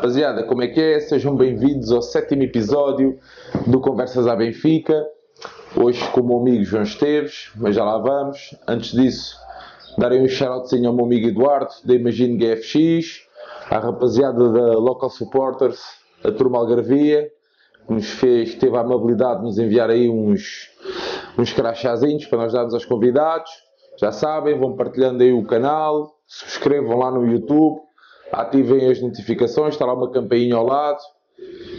Rapaziada, como é que é? Sejam bem-vindos ao 7º episódio do Conversas à Benfica. Hoje com o meu amigo João Esteves, mas já lá vamos. Antes disso, darem um shout-outzinho ao meu amigo Eduardo, da Imagine GFX, à rapaziada da Local Supporters, a turma Algarvia, que teve a amabilidade de nos enviar aí uns crachazinhos para nós darmos aos convidados. Já sabem, vão partilhando aí o canal, subscrevam lá no YouTube, ativem as notificações, está lá uma campainha ao lado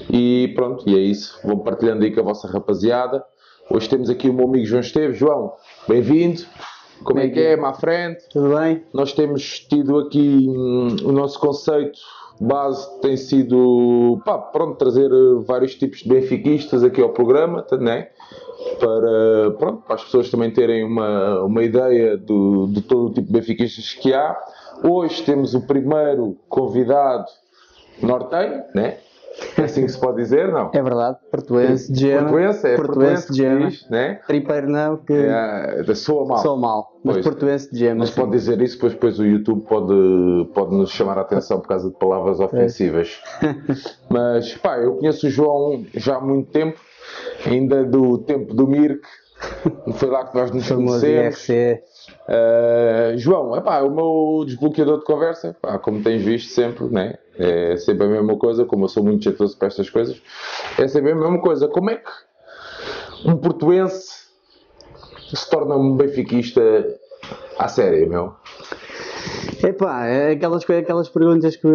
e pronto, e é isso. Vão partilhando aí com a vossa rapaziada. Hoje temos aqui o meu amigo João Esteves. João, bem-vindo. Como é que é, my friend? Tudo bem? Nós temos tido aqui o nosso conceito base tem sido, trazer vários tipos de benfiquistas aqui ao programa, né? Para as pessoas também terem uma ideia de todo o tipo de benfiquistas que há. Hoje temos o primeiro convidado nortenho, né? É assim que se pode dizer, não? É verdade, portuense de Gema. Portuense de Gema. Né? Tripeiro não, que soa mal. Soa mal, mas pois, portuense de Gema. Não se pode dizer isso, depois o YouTube pode nos chamar a atenção por causa de palavras ofensivas. Mas, eu conheço o João já há muito tempo, ainda do tempo do Mirk. Foi lá que nós nos conhecemos. João, o meu desbloqueador de conversa, como tens visto sempre, né? É sempre a mesma coisa, como eu sou muito jeitoso para estas coisas, é sempre a mesma coisa. Como é que um portuense se torna um benfiquista à séria, meu? É aquelas perguntas que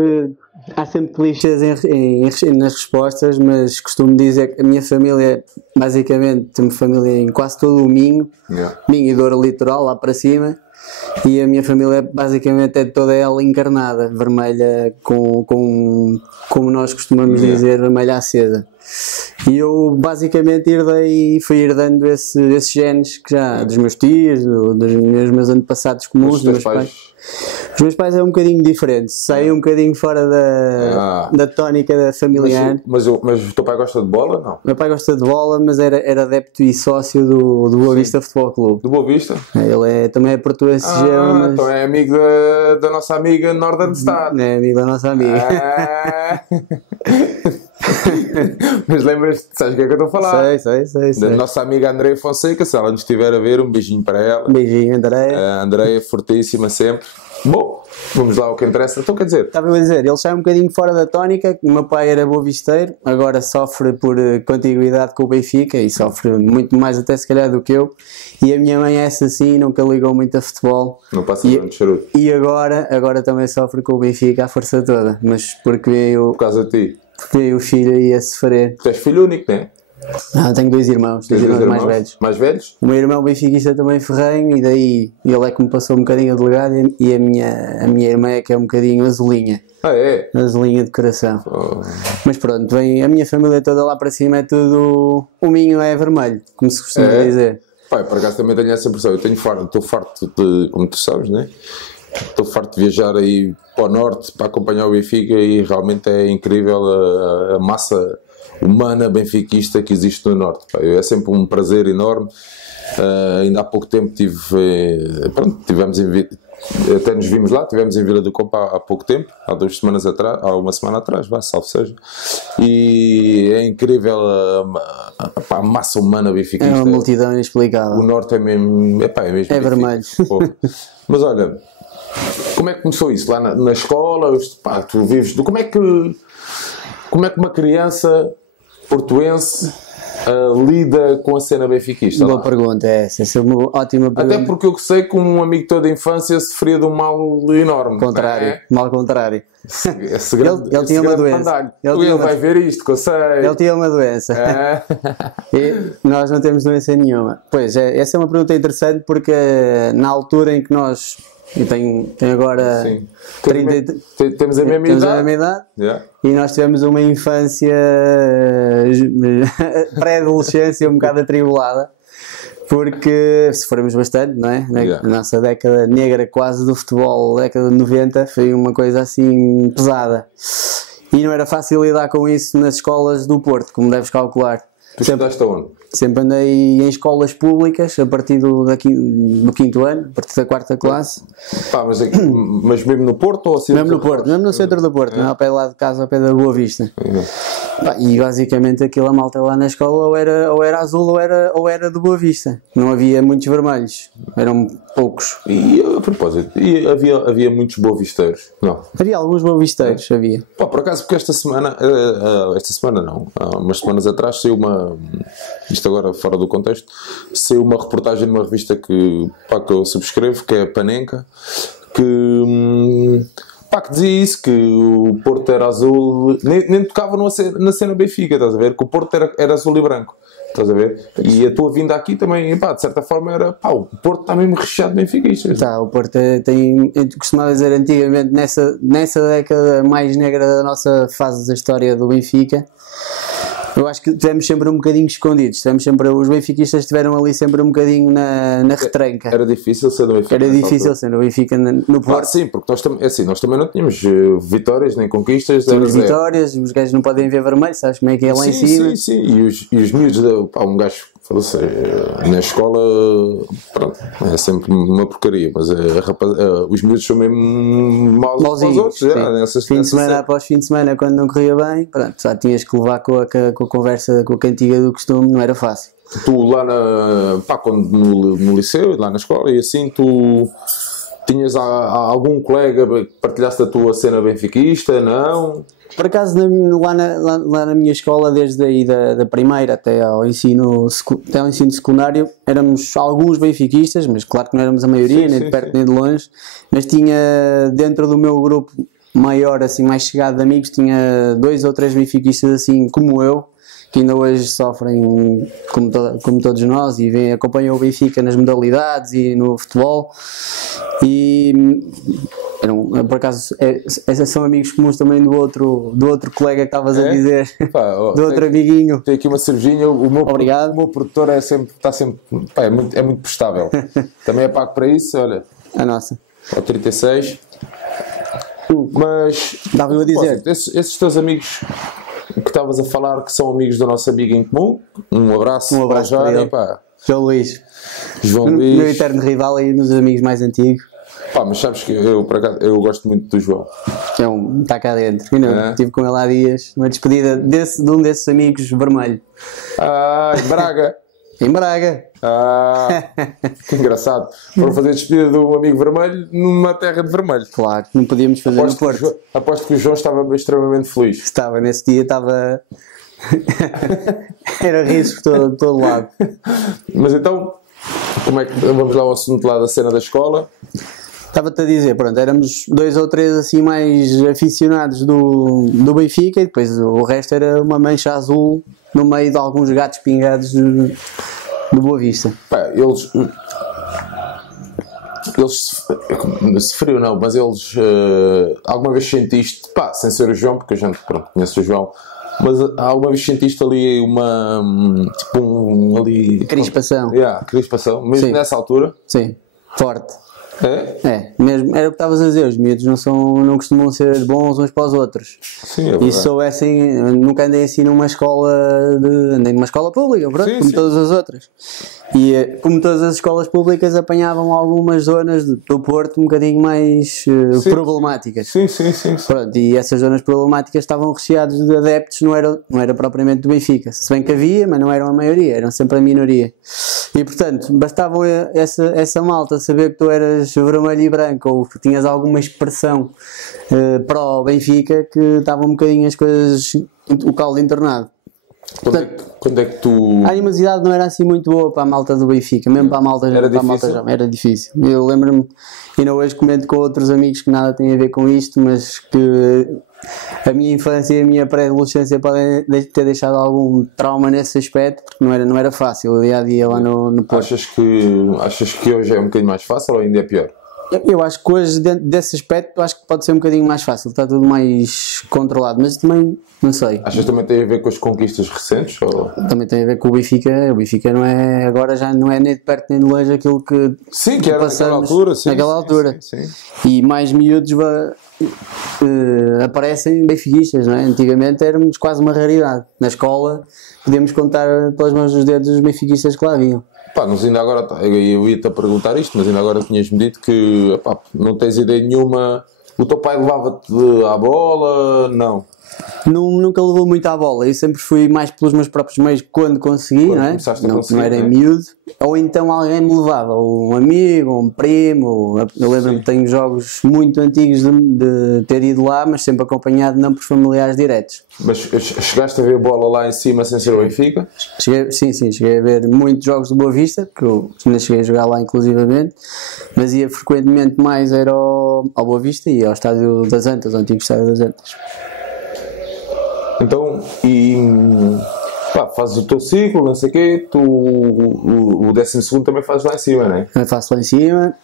há sempre clichês nas respostas, mas costumo dizer que a minha família, basicamente, tem família em quase todo o Minho, Minho e Douro Litoral, lá para cima, e a minha família basicamente é toda ela encarnada, vermelha, como nós costumamos dizer, vermelha acesa. E eu basicamente fui herdando esses genes que já dos meus tios, dos meus antepassados comuns, dos meus pais. Os meus pais é um bocadinho diferente, saem um bocadinho fora da tónica familiar. Mas o teu pai gosta de bola, não? Meu pai gosta de bola, mas era adepto e sócio do Boa Vista Futebol Clube. Do Boa Vista? Ele também é portuense de Gema, mas... então é amigo da nossa amiga Northern Star. É amigo da nossa amiga. Mas lembras-te, sabes o que é que eu estou a falar? Sei. Da nossa amiga Andreia Fonseca, se ela nos estiver a ver, um beijinho para ela. Um beijinho, Andreia. A Andreia é fortíssima sempre. Bom, vamos lá ao que interessa. Então, quer dizer... Estava a dizer, ele sai um bocadinho fora da tónica. O meu pai era boavisteiro, agora sofre por contiguidade com o Benfica e sofre muito mais até se calhar do que eu. E a minha mãe é essa assim, nunca ligou muito a futebol. Não passa tanto charuto. E agora também sofre com o Benfica à força toda, mas porque veio... Por causa de ti? Porque veio o filho aí a sofrer. Tu és filho único, não é? Não, tenho dois irmãos mais velhos. Mais velhos? O meu irmão benfiquista também ferrenho, e daí ele é que me passou um bocadinho a delegado, e a minha irmã é que é um bocadinho azulinha. É? Azulinha de coração. Mas pronto, a minha família toda lá para cima é tudo... O Minho é vermelho, como se costuma dizer. Por acaso também tenho essa impressão. Estou farto de, como tu sabes, né? Estou farto de viajar aí para o norte para acompanhar o Benfica e realmente é incrível a massa humana benfiquista que existe no norte. É sempre um prazer enorme. Ainda há pouco tempo até nos vimos lá, estivemos em Vila do Conde há pouco tempo, há uma semana atrás, salvo seja, e é incrível a massa humana benfiquista. É uma multidão inexplicável. O norte é mesmo, é vermelho. Mas olha, como é que começou isso? Lá na escola, tu vives, como é que uma criança portuense lida com a cena benfiquista? Boa pergunta, essa é uma ótima pergunta. Até porque eu sei que um amigo todo da infância sofria de um mal enorme. Mal contrário. Ele tinha uma doença. Ele vai ver isto, que eu sei. Ele tinha uma doença. E nós não temos doença nenhuma. Pois, essa é uma pergunta interessante porque na altura em que nós... Eu tenho agora 30, temos a mesma idade, e nós tivemos uma infância pré-adolescência um bocado atribulada, porque sofremos bastante, não é? A nossa década negra quase do futebol, década de 90, foi uma coisa assim pesada e não era fácil lidar com isso nas escolas do Porto, como deves calcular. Tu estudaste aonde? Sempre andei em escolas públicas a partir do 5º ano, a partir da 4ª classe. Pá, mas mesmo no Porto ou assim? Mesmo no Porto, mesmo no centro do Porto, não, ao pé lá de casa, ao pé da Boa Vista. Pá, e basicamente aquilo, a malta lá na escola ou era azul ou era de Boa Vista. Não havia muitos vermelhos, eram poucos. E a propósito, havia muitos boavisteiros? Não. Havia alguns boavisteiros, havia. Pá, por acaso, porque esta semana não, há umas semanas atrás saiu isto agora fora do contexto, saiu uma reportagem numa revista que eu subscrevo, que é a Panenka, que dizia isso, que o Porto era azul, nem tocava na cena Benfica, estás a ver? Que o Porto era azul e branco, estás a ver? E a tua vinda aqui também, pá, de certa forma era, pá, o Porto está mesmo recheado de benfiquistas. Tá, o Porto tem, eu costumava dizer antigamente, nessa década mais negra da nossa fase da história do Benfica, eu acho que estivemos sempre um bocadinho escondidos, os benfiquistas estiveram ali sempre um bocadinho na retranca. Era difícil ser do Benfica. Era difícil ser do Benfica no Porto. Sim, porque nós também não tínhamos vitórias nem conquistas. Tínhamos vitórias, os gajos não podem ver vermelho, sabes como é que é lá em cima? Sim. E os miúdos, um gajo na escola, pronto, é sempre uma porcaria, mas os miúdos são mesmo maus aos outros. Fim de semana após fim de semana, quando não corria bem, pronto, já tinhas que levar com a conversa, com a cantiga do costume, não era fácil. Tu lá quando no liceu, lá na escola, e assim, tu tinhas algum colega que partilhasse da tua cena benfiquista, não? Por acaso, lá na minha escola, desde aí da primeira até ao ensino secundário, éramos alguns benfiquistas, mas claro que não éramos a maioria, nem de perto nem de longe, mas tinha dentro do meu grupo maior, assim, mais chegado de amigos, tinha 2 ou 3 benfiquistas assim como eu, que ainda hoje sofrem como todos nós e acompanham o Benfica nas modalidades e no futebol. E por acaso esses são amigos comuns também do outro colega que estavas a dizer, do outro amiguinho. Tem aqui uma cervejinha. Obrigado. O meu produtor está sempre é muito prestável. Também é pago para isso, olha. A nossa. Ao 36. Mas estava a dizer, esses teus amigos que estavas a falar, que são amigos do nosso amigo em comum, um abraço para ele. João Luís, meu eterno rival e um dos amigos mais antigos. Pá, mas sabes que eu gosto muito do João. Está cá dentro. Estive com ele há dias, uma despedida de um desses amigos vermelho. Em Braga. Em Braga. Que engraçado. Foram fazer a despedida de um amigo vermelho numa terra de vermelho. Claro, não podíamos fazer no Porto. Aposto que o João estava extremamente feliz. Estava, nesse dia estava... Era riso por todo lado. Mas então, como é que vamos lá ao assunto lá da cena da escola? Estava-te a dizer, pronto, éramos 2 ou 3 assim mais aficionados do Benfica e depois o resto era uma mancha azul no meio de alguns gatos pingados do Boa Vista. Pá, eles frio não, mas eles alguma vez sentiste, pá, sem ser o João, porque a gente conhece o João, mas alguma vez sentiste ali crispação. Crispação, mesmo nessa altura? Sim, forte. É? Mesmo, era o que estavas a dizer, os miúdos não costumam ser bons uns para os outros. Sim, é verdade. E soubessem, nunca andei assim numa escola andei numa escola pública, pronto, como todas as outras. E como todas as escolas públicas apanhavam algumas zonas do Porto um bocadinho mais problemáticas. Sim. Pronto, e essas zonas problemáticas estavam recheadas de adeptos, não era propriamente do Benfica. Se bem que havia, mas não eram a maioria, eram sempre a minoria. E portanto, bastava essa malta saber que tu eras vermelho e branco ou que tinhas alguma expressão para o Benfica, que estavam um bocadinho as coisas, o caldo entornado. Quando é que tu... A animosidade não era assim muito boa para a malta do Benfica, mesmo para a malta jovem, era difícil. Eu lembro-me, ainda hoje comento com outros amigos que nada tem a ver com isto, mas que a minha infância e a minha pré-adolescência podem ter deixado algum trauma nesse aspecto, porque não era fácil o dia a dia lá no Porto. Achas que hoje é um bocadinho mais fácil ou ainda é pior? Eu acho que hoje, dentro desse aspecto, eu acho que pode ser um bocadinho mais fácil, está tudo mais controlado, mas também, não sei. Achas que também tem a ver com as conquistas recentes? Ou... Também tem a ver com o Benfica não é, agora já não é nem de perto nem de longe aquilo que sim, que era naquela passamos altura, sim. naquela altura. Sim. E mais miúdos aparecem benfiquistas, não é? Antigamente éramos quase uma raridade. Na escola podíamos contar pelas mãos dos dedos os benfiquistas que lá vinham. Pá, mas ainda agora, eu ia-te a perguntar isto, mas ainda agora tinhas-me dito que pá, não tens ideia nenhuma. O teu pai levava-te à bola? Não. Nunca levou muito à bola, eu sempre fui mais pelos meus próprios meios quando consegui, Quando não é? começaste a Não, conseguir, não era não é? em miúdo, ou então alguém me levava, ou um amigo, ou um primo. Eu lembro-me que tenho jogos muito antigos de ter ido lá, mas sempre acompanhado não por familiares diretos. Mas chegaste a ver bola lá em cima sem ser o Benfica? Cheguei a ver muitos jogos do Boa Vista, que eu ainda cheguei a jogar lá inclusivamente, mas ia frequentemente mais era ao Boa Vista e ao Estádio das Antas, ao antigo Estádio das Antas. Então, pá, fazes o teu ciclo, não sei o quê, o 12º também fazes lá em cima, não é? Eu faço lá em cima,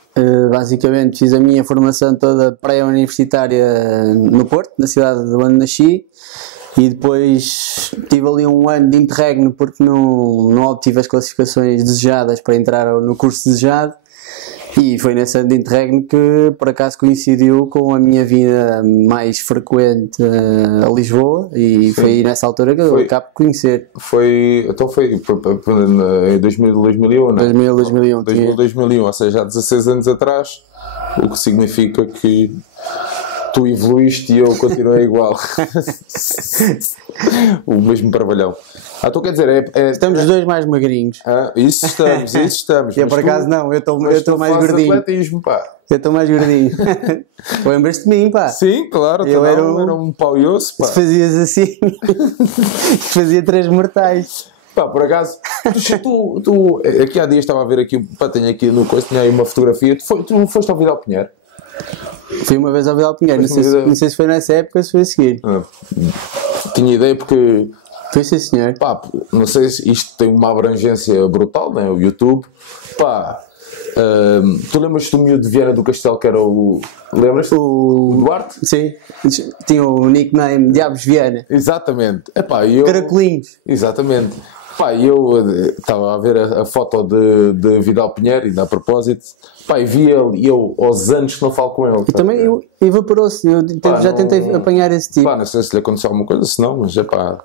basicamente fiz a minha formação toda pré-universitária no Porto, na cidade de onde nasci, e depois tive ali um ano de interregno porque não obtive as classificações desejadas para entrar no curso desejado. E foi nesse ano de interregno que por acaso coincidiu com a minha vinda mais frequente a Lisboa e foi nessa altura que eu acabo de conhecer. Então foi em 2001, não é? 2001. 2001, ou seja, há 16 anos atrás, o que significa que tu evoluíste e eu continuei igual. O mesmo trabalhão. Então quer dizer, estamos os dois mais magrinhos. Isso estamos. Eu por acaso não, eu estou mais gordinho. Atletismo, pá. Eu estou mais gordinho. Lembras-te de mim, pá? Sim, claro, eu era um pau e osso, pá. Se fazias assim, fazia 3 mortais. Pá, por acaso, tu aqui há dias estava a ver aqui, pá, tenho aqui no coice, tinha aí uma fotografia, tu foste ao Vidal Pinheiro? Fui uma vez ao Vidal Pinheiro, não sei se foi nessa época ou se foi a seguir. Tinha ideia porque... Foi sim, senhor. Pá, não sei se isto tem uma abrangência brutal, né? O YouTube. Pá, tu lembras-te do miúdo de Viana do Castelo que era o... Lembras-te? O Duarte? Sim. Tinha o nickname Diabos Viana. Exatamente. Caracolinhos. Exatamente. Pá, eu estava a ver a foto de Vidal Pinheiro, ainda a propósito. Pá, e vi ele, e eu aos anos que não falo com ele. E também evaporou-se, já tentei apanhar esse tipo. Pá, não sei se lhe aconteceu alguma coisa, se não, mas pá,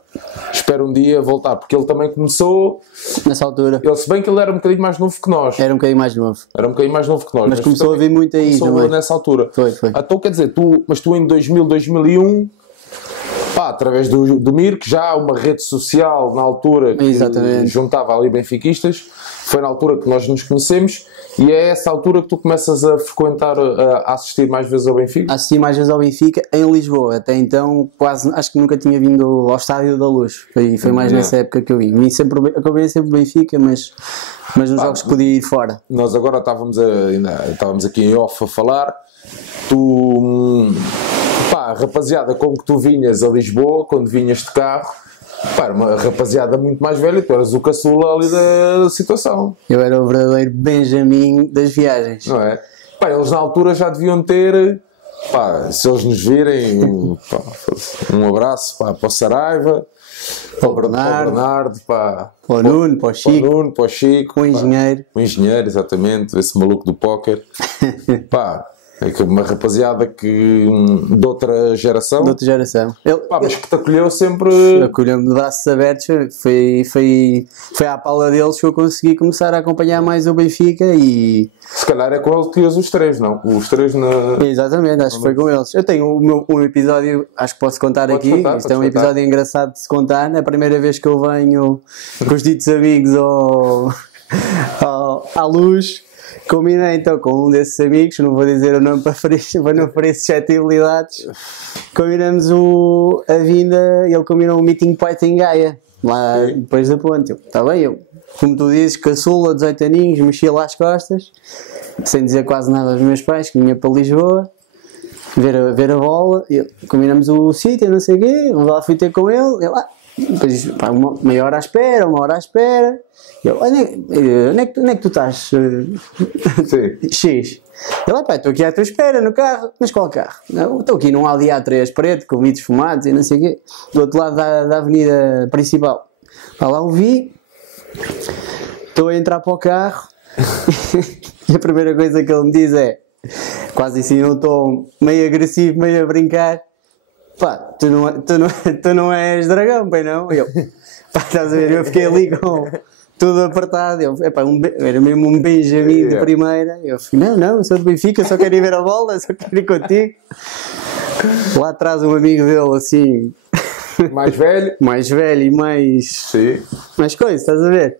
espero um dia voltar, porque ele também começou... Nessa altura. Ele, se bem que ele era um bocadinho mais novo que nós. Era um bocadinho mais novo. Era um bocadinho mais novo que nós. Mas começou a vir muito aí também. Nessa altura. Foi. Então quer dizer, tu em 2000, 2001... Pá, através do Mir, que já há uma rede social na altura que juntava ali benfiquistas, foi na altura que nós nos conhecemos e é essa altura que tu começas a frequentar, a assistir mais vezes ao Benfica? Assisti mais vezes ao Benfica em Lisboa, até então quase, acho que nunca tinha vindo ao Estádio da Luz, foi mais nessa época que eu vim. Acompanhei sempre o Benfica, mas nos jogos que podia ir fora. Nós agora estávamos aqui em off a falar, pá, rapaziada, como que tu vinhas a Lisboa, quando vinhas de carro, pá, era uma rapaziada muito mais velha, tu eras o caçula ali da situação. Eu era o verdadeiro Benjamin das viagens. Não é? Pá, eles na altura já deviam ter, pá, se eles nos virem, pá, um abraço, pá, para o Saraiva, para o Bernardo, pá, para o Nuno, para o Chico, o engenheiro. O engenheiro, exatamente, esse maluco do póquer. Pá, é que uma rapaziada que de outra geração. Mas que te acolheu sempre. Acolheu-me de braços abertos. Foi à pala deles que eu consegui começar a acompanhar mais o Benfica e. Se calhar é com eles que ias os três, não? Os três na. Exatamente, acho que foi com eles. Eu tenho um episódio, acho que posso contar aqui. Isto é um episódio engraçado de se contar. É a primeira vez que eu venho com os ditos amigos à Luz. Combinei então com um desses amigos, não vou dizer o nome para não ferir suscetibilidades. Combinamos a vinda, ele combinou um meeting point em Gaia, lá depois da ponte. Está bem, como tu dizes, caçula, 18 aninhos, mexia lá as costas, sem dizer quase nada aos meus pais, que vinha para Lisboa, ver a bola. Combinamos o sítio, não sei o quê, lá fui ter com ele, depois, pá, meia hora à espera, uma hora à espera. Eu, onde é que tu estás? Sim. X. Ele, pá, estou aqui à tua espera no carro. Mas qual carro? Não, estou aqui num Audi A3 preto, com vidros fumados e não sei o quê, do outro lado da avenida principal. Pá, lá o vi, estou a entrar para o carro e a primeira coisa que ele me diz é, quase assim num tom meio agressivo, meio a brincar: pá, tu não és dragão, bem não? Eu, pá, estás a ver, eu fiquei ali com tudo apertado, epá, era mesmo um Benjamin de primeira. Eu fiquei, não, eu sou do Benfica, só quero ir ver a bola, só quero ir contigo. Lá atrás um amigo dele assim, mais velho e mais coisa, estás a ver?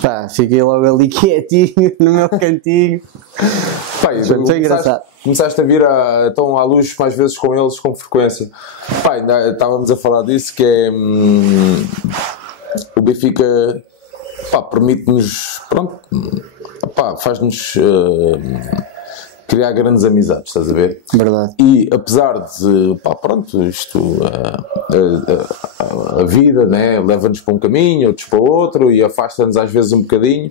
Pá, fiquei logo ali quietinho no meu cantinho. Pai, é engraçado. Começaste a vir então, à luz mais vezes com eles, com frequência. Pai, estávamos a falar disso, que é o Benfica, pá, permite-nos, pronto, pá, faz-nos criar grandes amizades, estás a ver? Verdade. E apesar de, pá, pronto, isto, a vida, né, leva-nos para um caminho, outros para outro, e afasta-nos às vezes um bocadinho.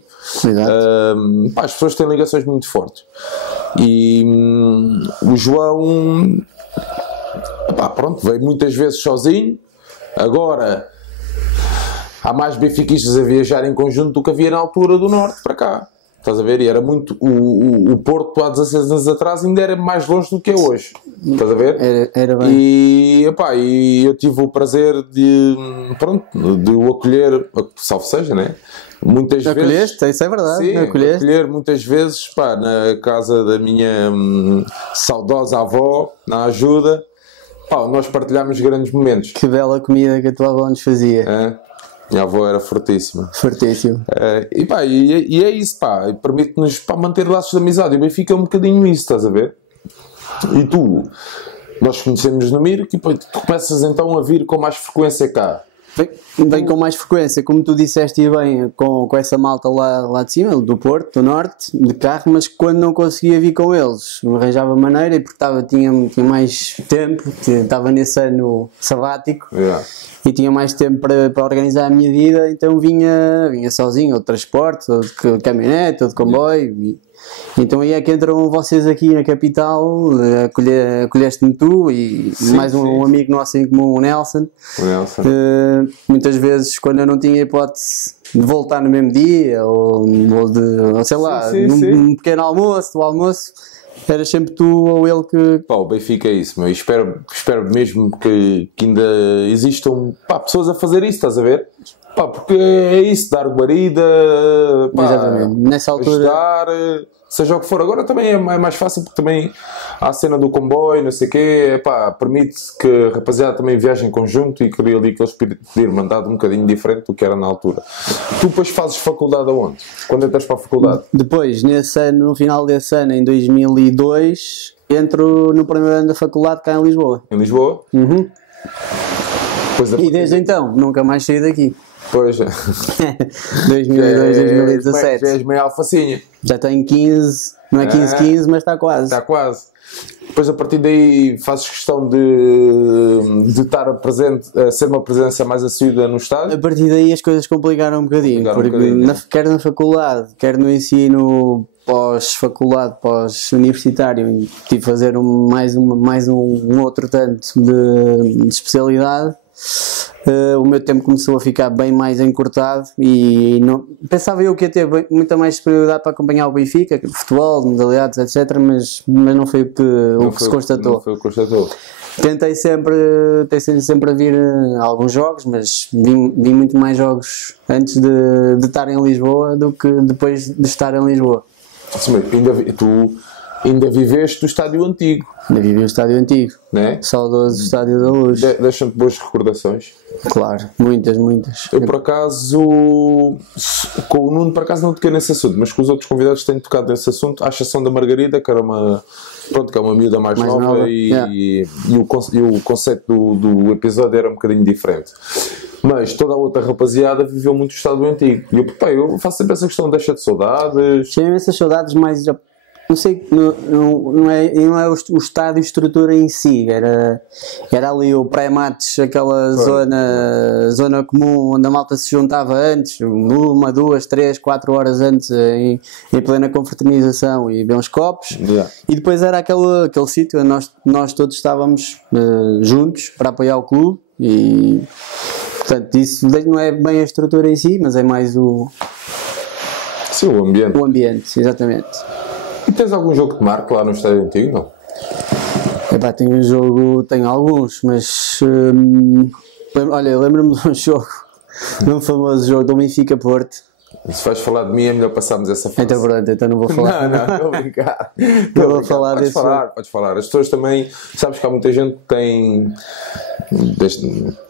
Pá, as pessoas têm ligações muito fortes. E o João, pá, pronto, veio muitas vezes sozinho. Agora há mais benfiquistas a viajar em conjunto do que havia na altura do Norte para cá. Estás a ver? E era muito. O Porto há 16 anos atrás ainda era mais longe do que é hoje. Estás a ver? Era bem. E eu tive o prazer de o acolher, salvo seja, né? Muitas vezes. Acolheste? Isso é verdade. Sim, acolher muitas vezes, pá, na casa da minha saudosa avó, na ajuda. Pá, nós partilhámos grandes momentos. Que bela comida que a tua avó nos fazia. Minha avó era fortíssima. Fortíssimo. E é isso, pá. Permite-nos, pá, manter laços de amizade. E o Benfica é um bocadinho isso, estás a ver? E nós conhecemos no Mir, e depois tu começas então a vir com mais frequência cá. Vem com mais frequência, como tu disseste, e bem, com essa malta lá de cima, do Porto, do Norte, de carro, mas quando não conseguia vir com eles, arranjava maneira, e porque tinha mais tempo, estava nesse ano sabático, e tinha mais tempo para organizar a minha vida, então vinha sozinho, ou de transporte, ou de caminhonete, ou de comboio. Então aí é que entram vocês aqui na capital, acolheste-me tu e mais um amigo nosso em comum, o Nelson. Muitas vezes, quando eu não tinha hipótese de voltar no mesmo dia, ou sei lá, num pequeno almoço, o almoço, era sempre tu ou ele que... Pá, o Benfica é isso, meu. E espero mesmo que ainda existam, pá, pessoas a fazer isso, estás a ver? Pá, porque é isso, dar guarida, pá, exatamente. Nessa altura... ajudar, seja o que for. Agora também é mais fácil, porque também há a cena do comboio, não sei o quê, pá, permite que a rapaziada também viaje em conjunto e cria ali aquele espírito de irmandade um bocadinho diferente do que era na altura. Tu depois fazes faculdade aonde? Quando entras para a faculdade? Depois, no final desse ano, em 2002, entro no primeiro ano da faculdade cá em Lisboa. Em Lisboa? Uhum. E desde então, nunca mais saí daqui. Pois é. 2002, 2017. Já és meio alfacinha. Já tenho 15, não é 15, mas está quase. Está quase. Depois a partir daí fazes questão de estar presente, ser uma presença mais assídua no estádio? A partir daí as coisas complicaram um bocadinho, quer na faculdade, quer no ensino pós-faculdade, pós-universitário, tive de fazer mais um outro tanto de especialidade. O meu tempo começou a ficar bem mais encurtado e pensava eu que ia ter muita mais disponibilidade para acompanhar o Benfica, futebol, modalidades, etc, mas não foi o que se constatou. Não foi o que constatou. Tentei sempre a vir a alguns jogos, mas vi muito mais jogos antes de estar em Lisboa do que depois de estar em Lisboa. Sim, tu ainda viveste o estádio antigo. Ainda vivi o estádio antigo, né? Saudoso Estádio da Luz. Deixam-te boas recordações? Claro, muitas. Eu por acaso, com o Nuno por acaso não toquei nesse assunto, mas com os outros convidados têm tocado nesse assunto, à exceção da Margarida, que era uma miúda mais nova. E o conceito do episódio era um bocadinho diferente. Mas toda a outra rapaziada viveu muito o estádio antigo. E eu faço sempre essa questão, deixa de saudades. Tinha essas saudades mais não sei, não é o estádio estrutura em si, era ali o pré-mates, aquela zona comum onde a malta se juntava antes, 1, 2, 3, 4 horas antes em plena confraternização e beber uns copos, e depois era aquele sítio onde nós todos estávamos juntos para apoiar o clube e portanto isso não é bem a estrutura em si, mas é mais o ambiente. O ambiente, exatamente. E tens algum jogo que te marque lá no estádio antigo, não? Epá, tenho alguns, mas lembro-me de um jogo, de um famoso jogo do Benfica Porto. E se vais falar de mim é melhor passarmos essa fase. Então pronto, então não vou falar. Não, estou a brincar. Não vou falar podes desse falar, podes falar. As pessoas também, sabes que há muita gente que tem,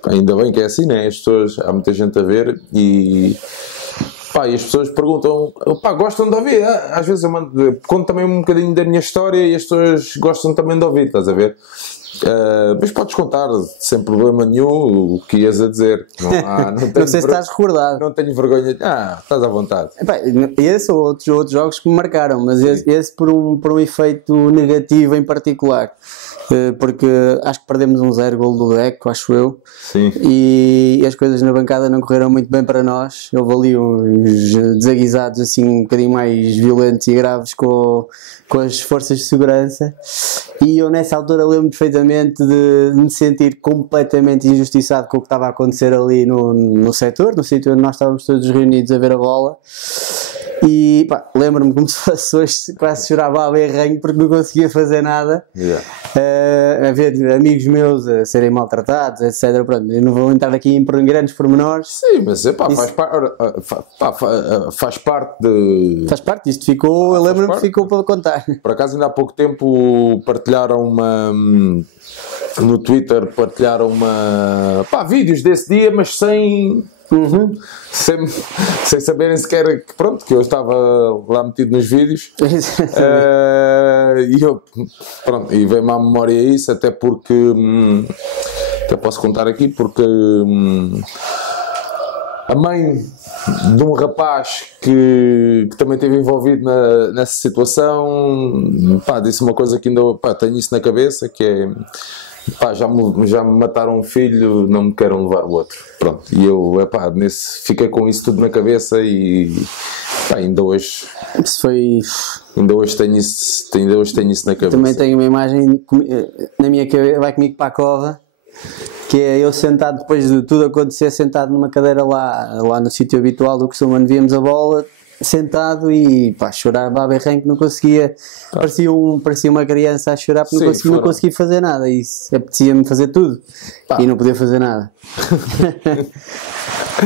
ainda bem que é assim, né? Há muita gente a ver e as pessoas perguntam, gostam de ouvir? Às vezes eu conto também um bocadinho da minha história e as pessoas gostam também de ouvir, estás a ver? Mas podes contar sem problema nenhum o que ias a dizer. Não sei se estás recordado. Não tenho vergonha. Estás à vontade. Esse ou outros jogos que me marcaram, mas esse por um efeito negativo em particular. Porque acho que perdemos 1-0 gol do Deco, acho eu. Sim. E as coisas na bancada não correram muito bem para nós. Houve ali uns desaguisados assim um bocadinho mais violentos e graves com as forças de segurança. E eu nessa altura lembro perfeitamente de me sentir completamente injustiçado com o que estava a acontecer ali no setor, no sítio onde nós estávamos todos reunidos a ver a bola. E lembro-me como se fosse hoje, quase chorava a berranho porque não conseguia fazer nada. A ver amigos meus a serem maltratados, etc. Pronto, eu não vou entrar aqui em grandes pormenores. Sim, mas faz parte de... Faz parte, isto ficou, eu lembro-me que ficou para contar. Por acaso ainda há pouco tempo partilharam no Twitter, vídeos desse dia, mas sem saberem sequer que eu estava lá metido nos vídeos. E veio-me à memória isso, até porque até posso contar aqui, porque a mãe de um rapaz que também esteve envolvido nessa situação disse uma coisa que ainda tenho isso na cabeça, que é já me mataram um filho, não me queiram levar o outro. Pronto, e eu fiquei com isso tudo na cabeça e ainda hoje tenho isso na cabeça. Também tenho uma imagem na minha cabeça, vai comigo para a cova, que é eu sentado, depois de tudo acontecer, sentado numa cadeira lá no sítio habitual do costume onde víamos a bola, sentado e chorava a berranho que não conseguia, parecia uma criança a chorar porque não conseguia fazer nada e apetecia-me fazer tudo e não podia fazer nada.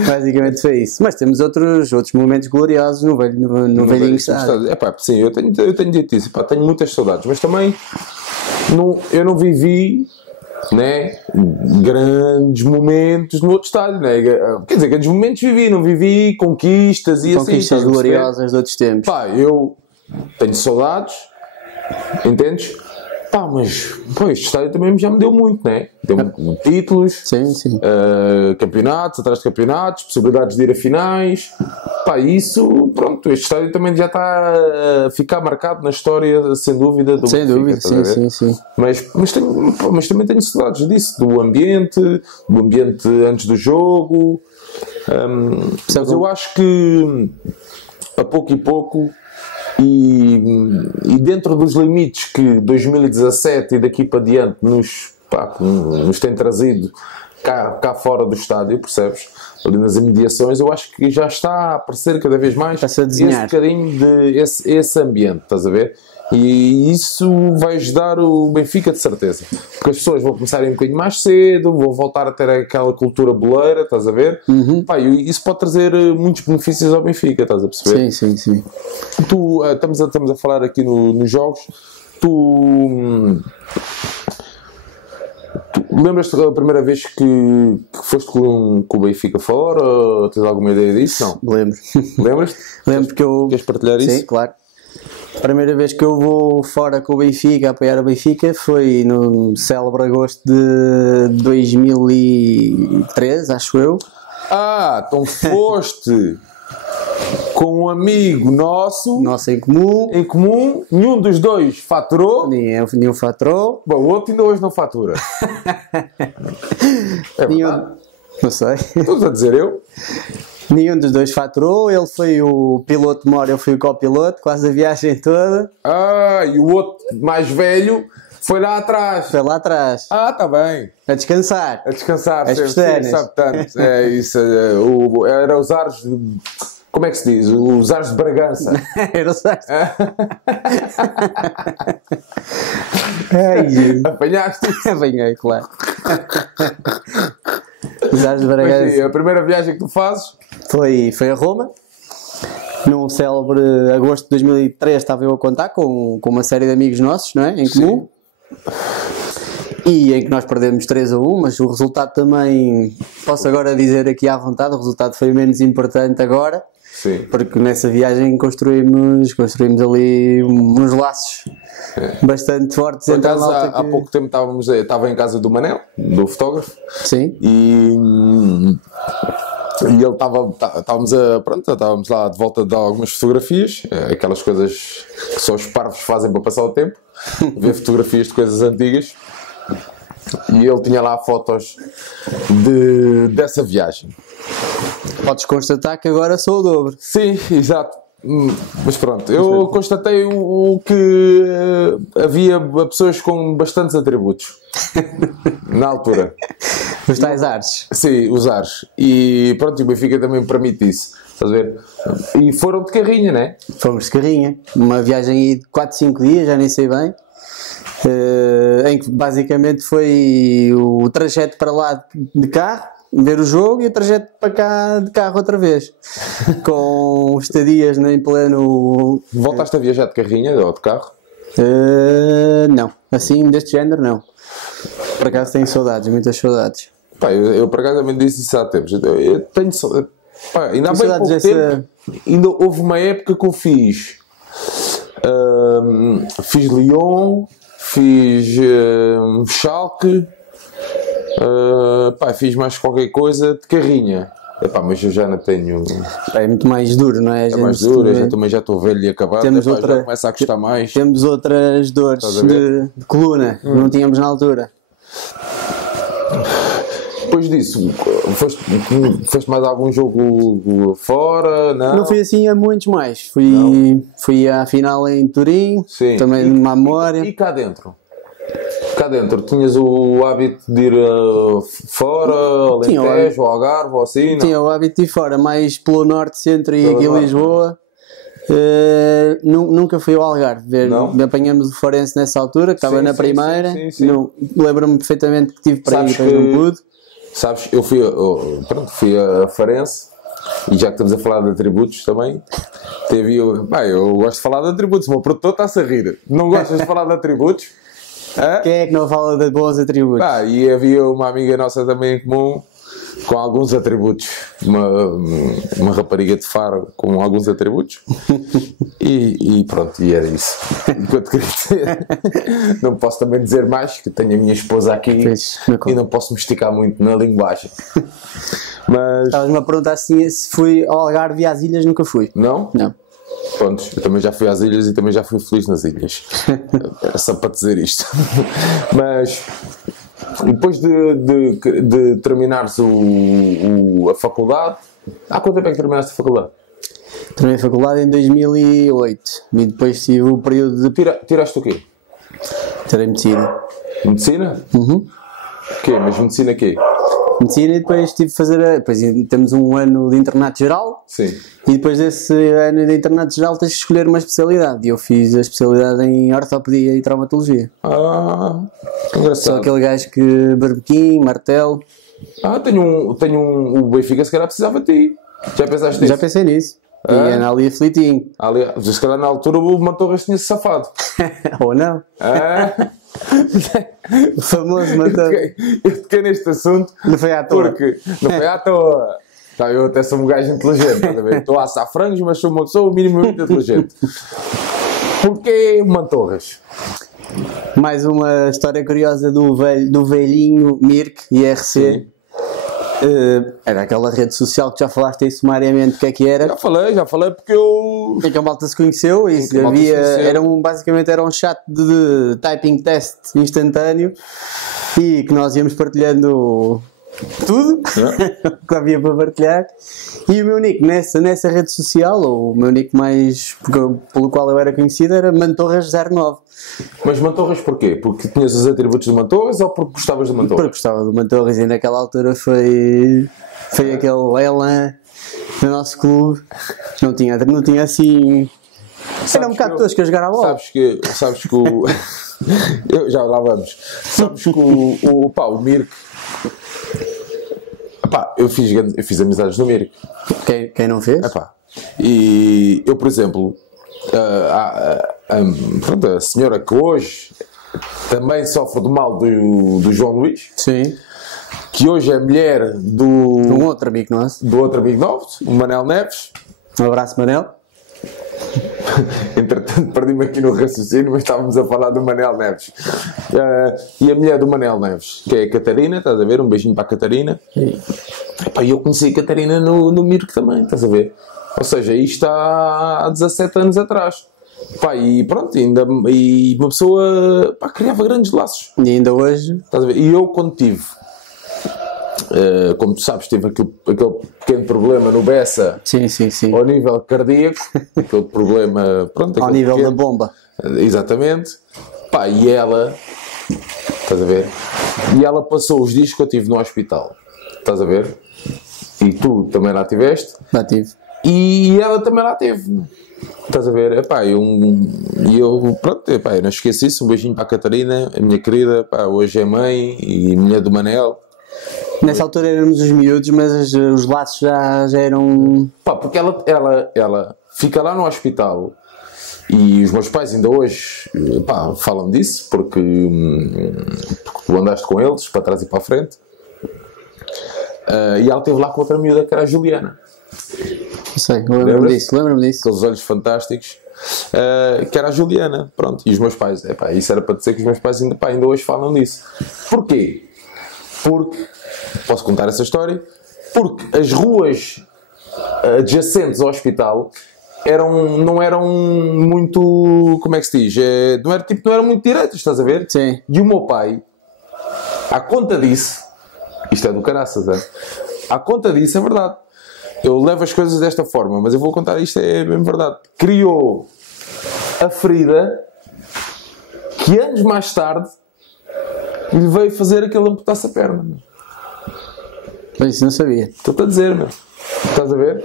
Basicamente foi isso, mas temos outros momentos gloriosos no velhinho estádio. Sim, eu tenho dito isso, tenho muitas saudades, mas também eu não vivi, né, grandes momentos no outro estádio, né? Quer dizer, grandes momentos não vivi conquistas e conquistas assim, gloriosas de outros tempos. Eu tenho saudades, entendes? Mas este estádio também já me deu muito, né? Deu-me títulos, sim. Campeonatos atrás de campeonatos, possibilidades de ir a finais. Isso, pronto, este estádio também já está a ficar marcado na história, sem dúvida, do Sem dúvida, sim. Mas também tenho saudades disso, do ambiente antes do jogo. Mas eu acho que a pouco e pouco e dentro dos limites que 2017 e daqui para diante nos tem trazido cá fora do estádio, percebes? Ali nas imediações, eu acho que já está a aparecer cada vez mais esse bocadinho esse ambiente, estás a ver? E isso vai ajudar o Benfica de certeza, porque as pessoas vão começar a ir um bocadinho mais cedo, vão voltar a ter aquela cultura boleira, estás a ver? Isso pode trazer muitos benefícios ao Benfica, estás a perceber? Sim. Tu, estamos a falar aqui nos jogos, tu lembras-te da primeira vez que foste com o Benfica fora? Ou tens alguma ideia disso? Não? Lembro. Lembras-te? Lembro que eu... Queres partilhar isso? Sim, claro. A primeira vez que eu vou fora com o Benfica, a apoiar o Benfica, foi no célebre agosto de 2013, acho eu. Então foste! com um amigo nosso, Nosso em comum, nenhum dos dois faturou. nenhum faturou, Bom, o outro ainda hoje não fatura. É nenhum, verdade. não sei, Estou a dizer eu. nenhum dos dois faturou, ele foi o piloto maior, eu fui o copiloto, quase a viagem toda, E o outro mais velho foi lá atrás. foi lá atrás, Tá bem. a descansar. A descansar, As sempre, pestanas. sabe tanto. É isso. Era os ares de... Como é que se diz? Os ares de Bragança. Era o sexto. Ai, gente. Apanhaste? Apanhei, claro. Os Ares de Mas, Bragança. sim, a primeira viagem que tu fazes? Foi a Roma. Num célebre agosto de 2003 estava eu a contar com uma série de amigos nossos, não é? Em comum. E em que nós perdemos 3-1, mas o resultado também, posso agora dizer aqui à vontade, o resultado foi menos importante agora. Sim. Porque nessa viagem construímos ali uns laços bastante fortes Por entre a acaso, malta há que... pouco tempo estava em casa do Manel, do fotógrafo, Sim, e ele estávamos lá de volta de algumas fotografias, aquelas coisas que só os parvos fazem para passar o tempo, ver fotografias de coisas antigas, e ele tinha lá fotos dessa viagem. podes constatar que agora sou o dobro. Sim, exato. Mas pronto, eu constatei o que havia pessoas com bastantes atributos na altura. Os tais artes. Sim, os ares. E pronto, o Benfica também permite isso. Estás a ver? E foram de carrinha, não é? Fomos de carrinha. Uma viagem aí de 4-5 dias, já nem sei bem. Em que basicamente foi o trajeto para lá de carro, ver o jogo, e o trajeto para cá de carro outra vez. Com estadias em pleno... Voltaste a viajar de carrinha ou de carro? Não, assim deste género não. Por acaso tenho saudades, muitas saudades. Pá, eu por acaso também disse isso há tempos. Eu tenho pá, ainda há bem saudades pouco tempo. Ainda houve uma época que eu fiz Lyon, fiz Schalke, fiz mais qualquer coisa de carrinha. Mas eu já não tenho. É muito mais duro, não é? É mais duro, eu também já estou velho e acabado. Já começa a custar mais. Temos outras dores de coluna, que não tínhamos na altura. Depois disso, foste mais algum jogo fora? Não fui assim a muitos mais. Fui à final em Turim, Sim. também numa memória. E cá dentro? Cá dentro, tinhas o hábito de ir fora, Alentejo, ou Algarve, ou assim? Não? Tinha o hábito de ir fora, mais pelo norte, centro e aqui em Lisboa. Nunca fui ao Algarve. Apanhamos o Forense nessa altura, que estava na primeira. Sim. Lembro-me perfeitamente que tive para ir, depois não pude. Sabes, eu fui a Farense, e já que estamos a falar de atributos também, eu gosto de falar de atributos, o meu produtor está-se a rir. Não gostas de falar de atributos? Quem é que não fala de bons atributos? E havia uma amiga nossa também em comum, com alguns atributos, uma rapariga de Faro com alguns atributos, e pronto, e era isso que eu te queria dizer. Não posso também dizer mais, que tenho a minha esposa aqui e não posso me esticar muito na linguagem. Mas... Estavas-me a perguntar se fui ao Algarve e às ilhas. Nunca fui. Não? Não. Pronto, eu também já fui às ilhas e também já fui feliz nas ilhas. Era só para dizer isto. Mas depois de terminares a faculdade, há quanto tempo é que terminaste a faculdade? Terminei a faculdade em 2008 e depois tive o período de... Tiraste o quê? Tirei medicina. Medicina? Uhum. Quê? Mas medicina quê? Medicina, e depois tive de fazer... Depois temos um ano de internato geral. Sim. E depois desse ano de internato geral tens de escolher uma especialidade. E eu fiz a especialidade em ortopedia e traumatologia. Engraçado. Sou aquele gajo que barbequim, martelo... O Benfica se calhar precisava de ti. Já pensaste nisso? Já pensei nisso. E anda ali aflitinho. Se calhar na altura o Mantorras tinha-se safado. Ou não. O famoso Mantorras. Eu toquei neste assunto. Não foi à toa. Porque não foi à toa. Eu até sou um gajo inteligente, estás a ver? Estou a assar frangos, mas sou uma pessoa minimamente inteligente. Porquê Mantorras? Mais uma história curiosa do velhinho Mirk, IRC. Era aquela rede social que já falaste aí sumariamente o que é que era. Já falei porque eu... Em que a malta se conheceu e basicamente era um chat de typing test instantâneo e que nós íamos partilhando tudo que havia para partilhar. E o meu nick nessa rede social, ou o meu nick mais pelo qual eu era conhecido, era Mantorras09. Mas Mantorras porquê? Porque tinhas os atributos de Mantorras ou porque gostavas de Mantorras? Porque gostava do Mantorras e naquela altura foi aquele elan no nosso clube. Não tinha assim... Era um bocado tosco a jogar à bola. Sabes que o... já lá vamos. Sabes que o Mirk... Eu fiz amizades no Mirk. Quem não fez? E eu, por exemplo, a senhora que hoje também sofre do mal do João Luís, sim, que hoje é mulher do outro amigo nosso, o Manel Neves. Um abraço, Manel. Entretanto, perdi-me aqui no raciocínio, mas estávamos a falar do Manel Neves. E a mulher do Manel Neves, que é a Catarina, estás a ver? Um beijinho para a Catarina. E eu conheci a Catarina no Mirk também, estás a ver? Ou seja, isto há 17 anos atrás. E pronto, e uma pessoa criava grandes laços. E ainda hoje. Estás a ver? E eu, quando tive, como tu sabes, tive aquele pequeno problema no Bessa, sim. Ao nível cardíaco, aquele problema, pronto, ao nível da bomba. Exatamente. E ela, estás a ver? E ela passou os dias que eu estive no hospital, estás a ver? E tu também lá tiveste? Lá tive. E ela também lá teve. Estás a ver? Eu não esqueci isso. Um beijinho para a Catarina, a minha querida, hoje é mãe e mulher do Manel. Nessa altura éramos os miúdos, mas os laços já eram... Porque ela fica lá no hospital e os meus pais ainda hoje falam disso, porque tu andaste com eles para trás e para a frente. E ela esteve lá com outra miúda que era a Juliana. Sei, lembro-me disso. Aqueles olhos fantásticos, que era a Juliana, pronto. E os meus pais, isso era para dizer que os meus pais ainda hoje falam disso. Porquê? Porque, posso contar essa história, porque as ruas adjacentes ao hospital não eram muito, como é que se diz? Não eram muito direitas, estás a ver? Sim. E o meu pai, à conta disso, isto é do caraças, à conta disso, é verdade. Eu levo as coisas desta forma, mas eu vou contar isto, é bem verdade. Criou a ferida que anos mais tarde lhe veio fazer aquele amputasse a perna. Isso não sabia. Estou-te a dizer, meu. Estás a ver?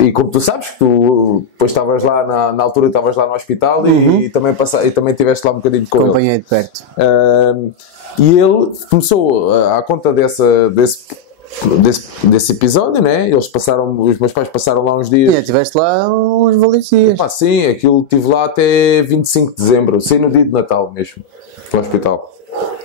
E como tu sabes, que tu depois estavas lá, na altura estavas lá no hospital e também estiveste lá um bocadinho com ele. Acompanhei de perto. E ele começou, à conta desse episódio, né? Os meus pais passaram lá uns dias. E estiveste lá uns valentes dias. Sim, aquilo estive lá até 25 de dezembro, saí no dia de Natal mesmo, no hospital.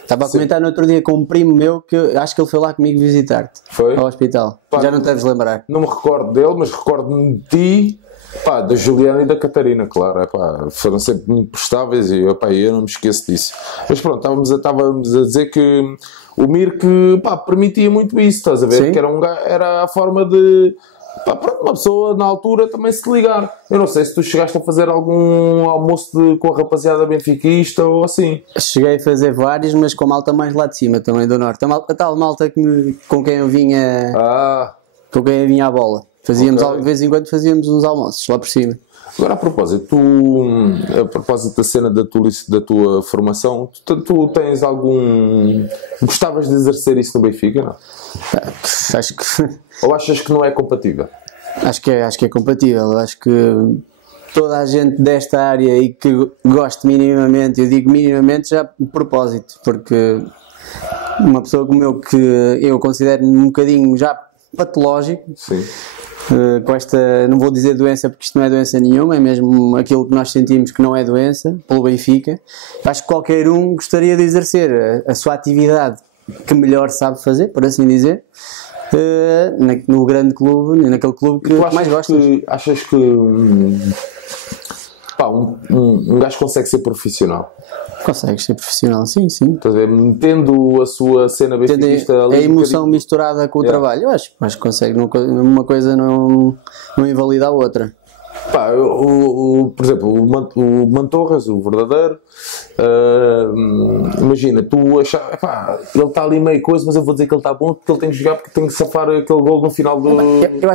Estava a comentar no outro dia com um primo meu que acho que ele foi lá comigo visitar-te. Foi? Ao hospital. Já não te deves lembrar. Não me recordo dele, mas recordo-me de ti, da Juliana e da Catarina, claro. Foram sempre muito prestáveis e eu não me esqueço disso. Mas pronto, estávamos a dizer que o Mirk permitia muito isso, estás a ver? Sim. Que era a forma de... uma pessoa na altura também se ligar. Eu não sei se tu chegaste a fazer algum almoço com a rapaziada benfiquista ou assim. Cheguei a fazer vários, mas com a malta mais lá de cima, também do norte. A tal malta com quem eu vinha com quem eu vinha à bola. Fazíamos, de vez em quando fazíamos uns almoços lá por cima. Agora, a propósito da cena da tua formação, tu tens algum... Gostavas de exercer isso no Benfica, não? Acho que... Ou achas que não é compatível? Acho que é compatível. Acho que toda a gente desta área e que goste minimamente, eu digo minimamente já de propósito, porque uma pessoa como eu, que eu considero um bocadinho já patológico, sim. Com esta, não vou dizer doença porque isto não é doença nenhuma, é mesmo aquilo que nós sentimos que não é doença, pelo Benfica. Acho que qualquer um gostaria de exercer a sua atividade que melhor sabe fazer, por assim dizer, no grande clube, naquele clube que mais gostas. Achas que um gajo consegue ser profissional. Consegues ser profissional, sim, sim. Estás a ver? Metendo a sua cena benfiquista ali. A emoção misturada com o trabalho. Eu acho que consegue. Uma coisa não invalida a outra. Pá, por exemplo, o Mantorras, o verdadeiro, imagina, tu achas, ele está ali meio coisa, mas eu vou dizer que ele está bom porque ele tem que jogar, porque tem que safar aquele gol no final do... Eu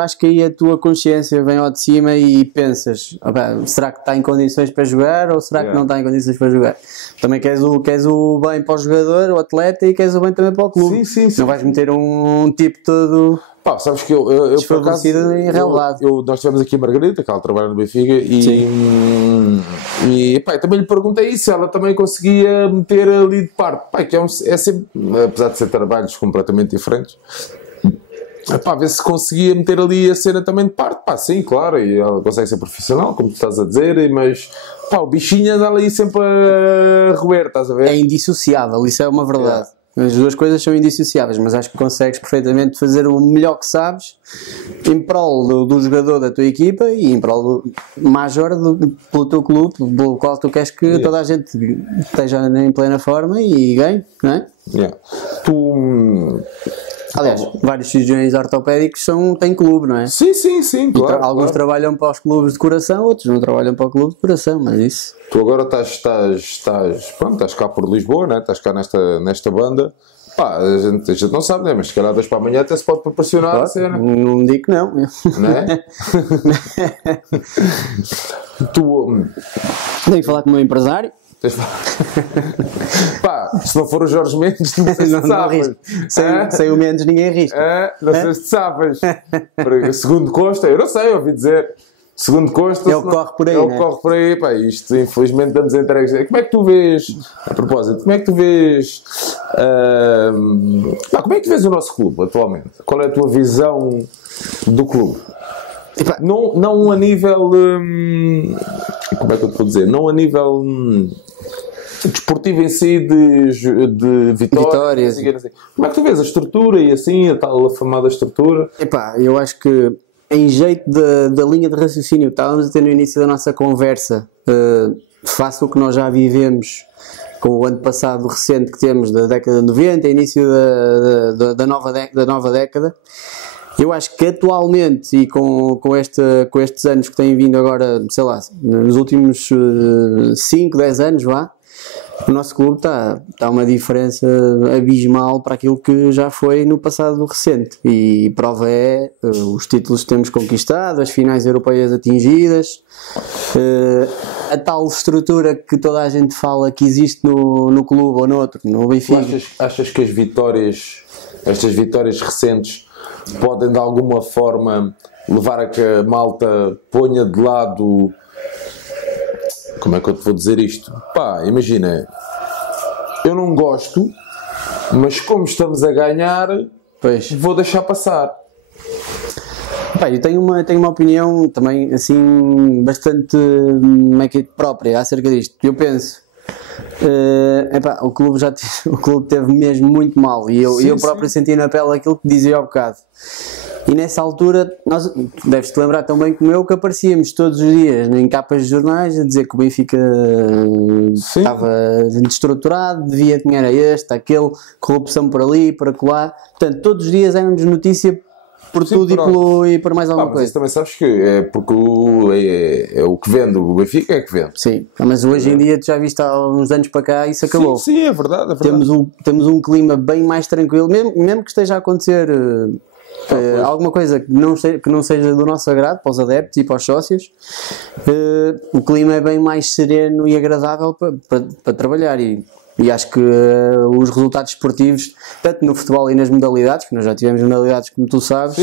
acho que aí a tua consciência vem ao de cima e pensas, será que está em condições para jogar ou será que não está em condições para jogar? Também queres o bem para o jogador, o atleta, e queres o bem também para o clube. Sim. Não vais meter um tipo todo... Pá, sabes que eu por acaso, nós tivemos aqui a Margarida, que ela trabalha no Benfica, e pá, também lhe perguntei isso, ela também conseguia meter ali de parte, pá, que é sempre, apesar de ser trabalhos completamente diferentes, pá, ver se conseguia meter ali a cena também de parte, pá, sim, claro, e ela consegue ser profissional, como tu estás a dizer, mas pá, o bichinho anda ali sempre a roer, estás a ver? É indissociável, isso é uma verdade. As duas coisas são indissociáveis, mas acho que consegues perfeitamente fazer o melhor que sabes em prol do jogador da tua equipa e em prol do major pelo teu clube, pelo qual tu queres que toda a gente esteja em plena forma e ganhe, não é? Aliás, vários cirurgiões ortopédicos têm clube, não é? Sim, claro. Alguns trabalham para os clubes de coração, outros não trabalham para o clube de coração, mas isso... Tu agora estás cá por Lisboa, né? Estás cá nesta banda. Pá, a gente não sabe, né? Mas se calhar das para amanhã até se pode proporcionar a cena. Não digo que não. Não é? Tenho que falar com o meu empresário. Pá, se não for o Jorge Mendes, não sei se sabes. Sem o Mendes ninguém arrisca. Não sei se sabes. Segundo Costa, eu não sei, ouvi dizer. Segundo Costa, ele corre por aí. Ele corre por aí, pá, isto infelizmente estamos entregues. Como é que tu vês, a propósito, como é que tu vês como é que tu vês o nosso clube atualmente? Qual é a tua visão do clube? Não a nível como é que eu te vou dizer? Não a nível desportivo em si de vitórias. Como é que tu vês a estrutura e assim, a tal afamada estrutura? Eu acho que em jeito da linha de raciocínio que estávamos a ter no início da nossa conversa, face ao que nós já vivemos com o ano passado recente que temos da década de 90, início da nova década, eu acho que atualmente e com estes anos que têm vindo agora, sei lá, nos últimos 5, 10 anos, o nosso clube está uma diferença abismal para aquilo que já foi no passado recente, e prova é os títulos que temos conquistado, as finais europeias atingidas, a tal estrutura que toda a gente fala que existe no clube ou noutro, no Benfica. Achas que estas vitórias recentes podem de alguma forma levar a que a malta ponha de lado... Como é que eu te vou dizer isto? Pá, imagina, eu não gosto, mas como estamos a ganhar, vou deixar passar. Pá, eu tenho uma opinião também, assim, bastante própria acerca disto. Eu penso, o clube teve mesmo muito mal, e eu próprio senti na pele aquilo que dizia ao bocado. E nessa altura, deves-te lembrar tão bem como eu, que aparecíamos todos os dias em capas de jornais a dizer que o Benfica estava desestruturado, devia dinheiro a este, aquele, corrupção por ali, por acolá. Portanto, todos os dias éramos notícia por tudo e por mais alguma coisa. Mas também sabes que é porque o que vende, o Benfica é que vende. Sim, mas hoje em dia, tu já viste há uns anos para cá, isso acabou. Sim, é verdade. Temos um clima bem mais tranquilo, mesmo que esteja a acontecer... alguma coisa que não seja do nosso agrado para os adeptos e para os sócios, o clima é bem mais sereno e agradável para trabalhar, e acho que os resultados esportivos, tanto no futebol e nas modalidades, que nós já tivemos modalidades como tu sabes,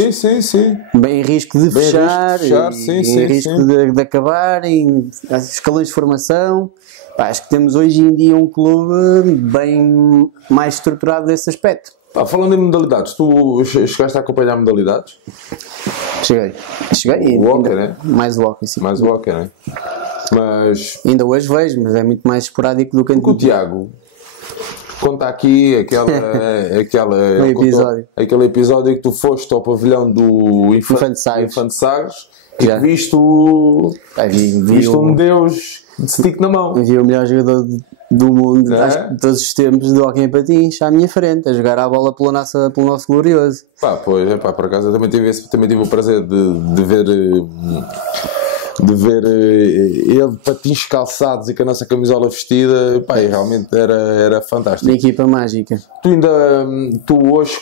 bem em risco de fechar, em risco de acabar, em escalões de formação. Acho que temos hoje em dia um clube bem mais estruturado nesse aspecto. Falando em modalidades, tu chegaste a acompanhar modalidades? Cheguei o hockey, né? Mais o hockey, sim. Mais o hockey, né? Mas... Ainda hoje vejo, mas é muito mais esporádico do que... O Tiago conta aqui aquele episódio que tu foste ao pavilhão do Infante Sagres e que viste um Deus de stick na mão. Vi o melhor jogador do mundo, acho que de todos os tempos, do hóquei em patins, à minha frente, a jogar a bola pelo nosso glorioso. Por acaso eu também tive o prazer de ver ele de patins calçados e com a nossa camisola vestida, e realmente era fantástico. Uma equipa mágica. Tu hoje,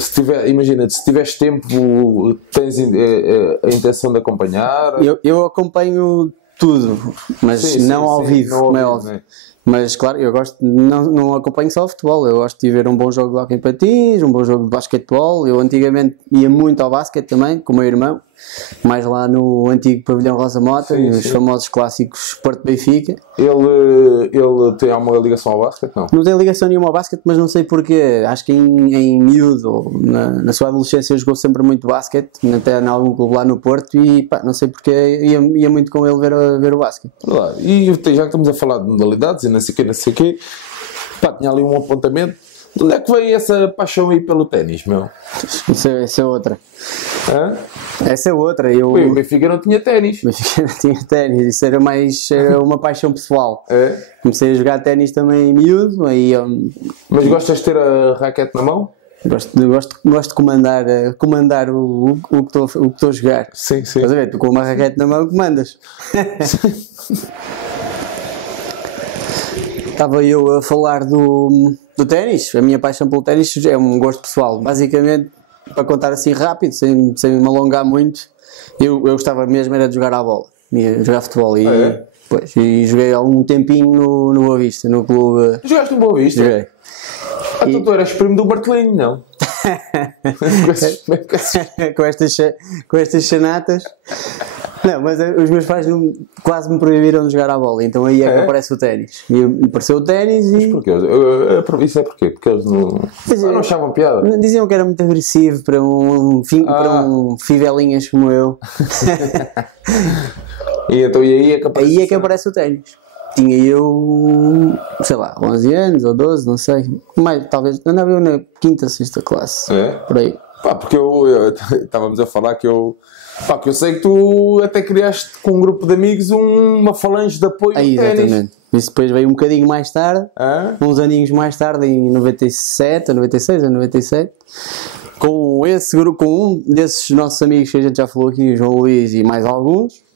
se tiveres tempo, tens a intenção de acompanhar? Eu acompanho tudo, mas não ao vivo, como é óbvio. Né? Mas claro, eu gosto, não acompanho só o futebol, eu gosto de ver um bom jogo de hóquei em patins, um bom jogo de basquetebol. Eu antigamente ia muito ao basquete também, com o meu irmão, mais lá no antigo pavilhão Rosa Mota, os famosos clássicos Porto-Benfica. Ele tem alguma ligação ao basquete? Não tem ligação nenhuma ao basquete, mas não sei porquê. Acho que em miúdo, ou na sua adolescência, jogou sempre muito basquete, até em algum clube lá no Porto, e não sei porquê, ia muito com ele ver o basquete. E já que estamos a falar de modalidades e não sei o quê, tinha ali um apontamento. De onde é que veio essa paixão aí pelo ténis, meu? Essa é outra. Hã? Essa é outra. O Benfica não tinha ténis. O Benfica não tinha ténis. Isso era uma paixão pessoal. É? Comecei a jogar ténis também em miúdo. Mas gostas de ter a raquete na mão? Gosto de comandar o que estou a jogar. Sim. Estás a ver? Tu com uma raquete na mão comandas. Estava eu a falar do ténis. A minha paixão pelo ténis é um gosto pessoal. Basicamente, para contar assim rápido, sem me alongar muito, eu gostava mesmo era de jogar à bola, jogar futebol. E joguei algum tempinho no Boa Vista, no clube. Jogaste no Boa Vista? Joguei. Tu eras primo do Martelinho, não? com estas chanatas. Não, mas os meus pais quase me proibiram de jogar à bola, então aí é que aparece o ténis. E apareceu o ténis e... Mas porquê? Isso é porquê? Porque eles não achavam piada? Diziam que era muito agressivo para um fivelinhas como eu. E aí é que aparece o ténis. Tinha eu, sei lá, 11 anos ou 12, não sei. Talvez, andava eu na quinta, sexta classe. É? Por aí. Porque estávamos a falar que eu sei que tu até criaste com um grupo de amigos uma falange de apoio ao ténis. Exatamente. Isso depois veio um bocadinho mais tarde, uns aninhos mais tarde, em 97, ou 96, ou 97, com esse grupo, com um desses nossos amigos que a gente já falou aqui, o João Luís e mais alguns.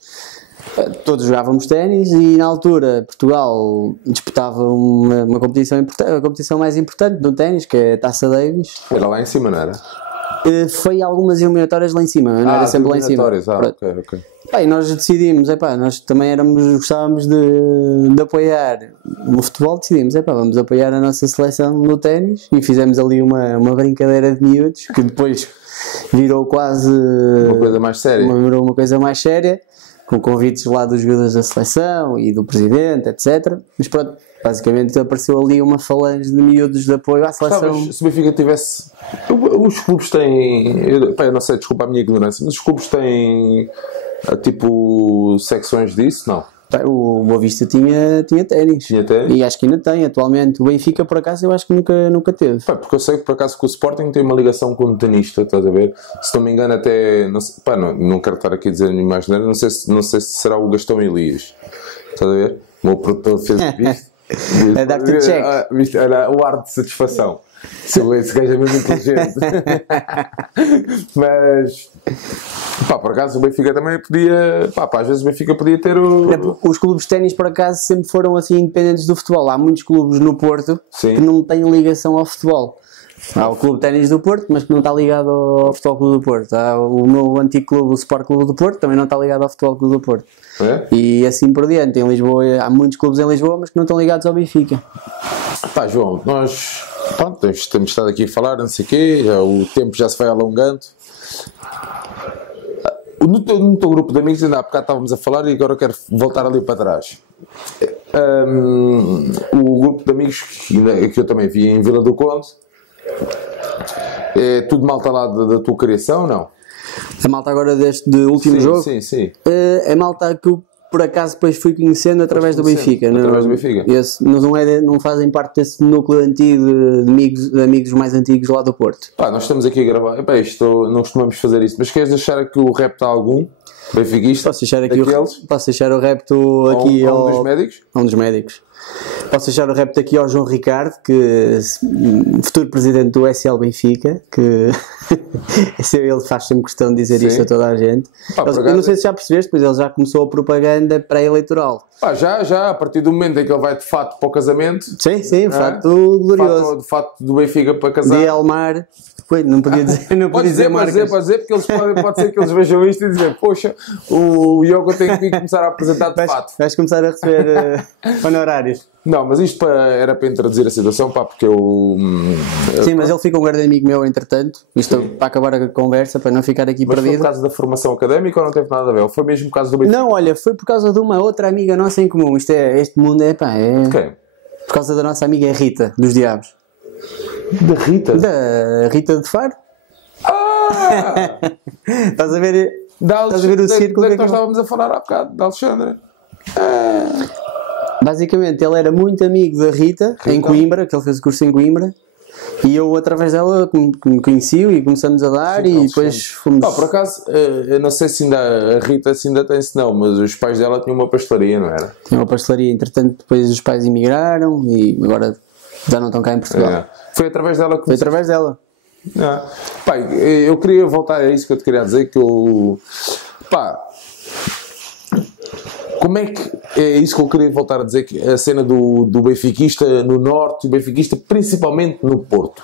Todos jogávamos ténis e na altura Portugal disputava uma competição importante, a competição mais importante do ténis, que é a Taça Davis. Era lá em cima, não era? Foi algumas eliminatórias lá em cima, não era sempre lá em cima. Ok. E nós decidimos, nós também gostávamos de apoiar no futebol, decidimos, vamos apoiar a nossa seleção no ténis e fizemos ali uma brincadeira de miúdos que depois virou quase uma coisa mais séria. Virou uma coisa mais séria, com convites lá dos jogadores da seleção e do presidente, etc. Mas pronto, basicamente apareceu ali uma falange de miúdos de apoio à seleção. Sabes, se o Benfica tivesse... Os clubes têm... Eu não sei, desculpa a minha ignorância, mas os clubes têm tipo secções disso, não? O Boa Vista tinha ténis. Tinha ténis? E acho que ainda tem atualmente. O Benfica, por acaso, eu acho que nunca teve. Porque eu sei que por acaso que o Sporting tem uma ligação com um tenista, estás a ver? Se não me engano até... Não quero estar aqui a dizer nenhuma asneira, não sei se será o Gastão Elias. Estás a ver? O meu produtor fez isto. A dar-te check. Olha o ar de satisfação. Esse gajo é mesmo inteligente. Mas por acaso o Benfica também podia. Às vezes o Benfica podia ter Os clubes de ténis, por acaso, sempre foram assim independentes do futebol. Há muitos clubes no Porto que não têm ligação ao futebol. Há o Clube de Ténis do Porto, mas que não está ligado ao Futebol Clube do Porto. Há o meu antigo clube, o Sport Clube do Porto, também não está ligado ao Futebol Clube do Porto. É? E assim por diante. Em Lisboa, há muitos clubes em Lisboa, mas que não estão ligados ao Benfica. João, nós temos estado aqui a falar, não sei o quê, o tempo já se vai alongando. No teu grupo de amigos, ainda há bocado estávamos a falar e agora eu quero voltar ali para trás. O grupo de amigos que eu também vi em Vila do Conde, é tudo malta lá da tua criação, não? A malta agora deste último jogo? Sim. É malta que eu por acaso depois fui conhecendo através do Benfica. Através do Benfica. Não fazem parte desse núcleo antigo de amigos mais antigos lá do Porto. Pá, nós estamos aqui a gravar. Epá, não costumamos fazer isto, mas queres deixar aqui o repto a algum benfiquista? Posso deixar o repto aqui a um dos médicos? A um dos médicos. Posso deixar o repto aqui ao João Ricardo, que futuro presidente do SL Benfica, que ele faz sempre questão de dizer isto a toda a gente. Pá, eu não sei se já percebeste, pois ele já começou a propaganda pré-eleitoral. Pá, já, a partir do momento em que ele vai de fato para o casamento. Sim, fato glorioso. De fato do Benfica para casar. De Elmar. Não podia dizer, não podia dizer marcas. Pode dizer, porque pode ser que eles vejam isto e dizer, poxa, o Yoga tem que começar a apresentar de fato. Vais começar a receber honorários. Não, mas isto era para introduzir a situação, pá, porque eu... Sim, mas ele fica um grande amigo meu, entretanto, isto para acabar a conversa, para não ficar aqui perdido. Mas foi por causa da formação académica ou não teve nada a ver? Ou foi mesmo por causa do Benfica? Não, olha, foi por causa de uma outra amiga nossa em comum. Este mundo é, pá, é... Quem? Por causa da nossa amiga Rita, dos Diabos. Da Rita? Da Rita de Faro. Ah! Estás a ver o círculo que nós estávamos a falar há bocado, da Alexandra. Basicamente, ele era muito amigo da Rita, em Coimbra, que ele fez o curso em Coimbra, e eu, através dela, me conheci e começamos a dar. Sim, e depois fomos... Por acaso, eu não sei se ainda a Rita se ainda tem, se não, mas os pais dela tinham uma pastelaria, não era? Tinha uma pastelaria, entretanto, depois os pais emigraram e agora já não estão cá em Portugal. Foi através dela que... Foi através dela. Pai, eu queria voltar a isso que eu te queria dizer, que eu... Pá... Como é que... É isso que eu queria voltar a dizer, que a cena do benfiquista no Norte e o benfiquista principalmente no Porto.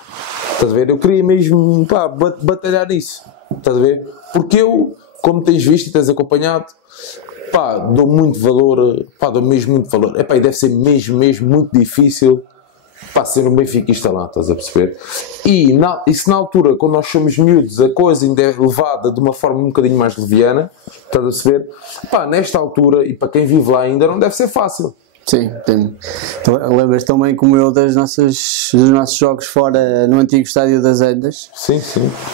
Estás a ver? Eu queria mesmo, pá, batalhar nisso. Estás a ver? Porque eu, como tens visto e tens acompanhado, pá, dou muito valor, pá, dou mesmo muito valor. Epá, e deve ser mesmo muito difícil, pá, ser um benfiquista lá, estás a perceber? E isso na altura, quando nós somos miúdos, a coisa ainda é levada de uma forma um bocadinho mais leviana, estás a perceber? Pá, nesta altura, e para quem vive lá ainda, não deve ser fácil. Sim, lembras também como eu dos nossos jogos fora no antigo estádio das Andas? Sim.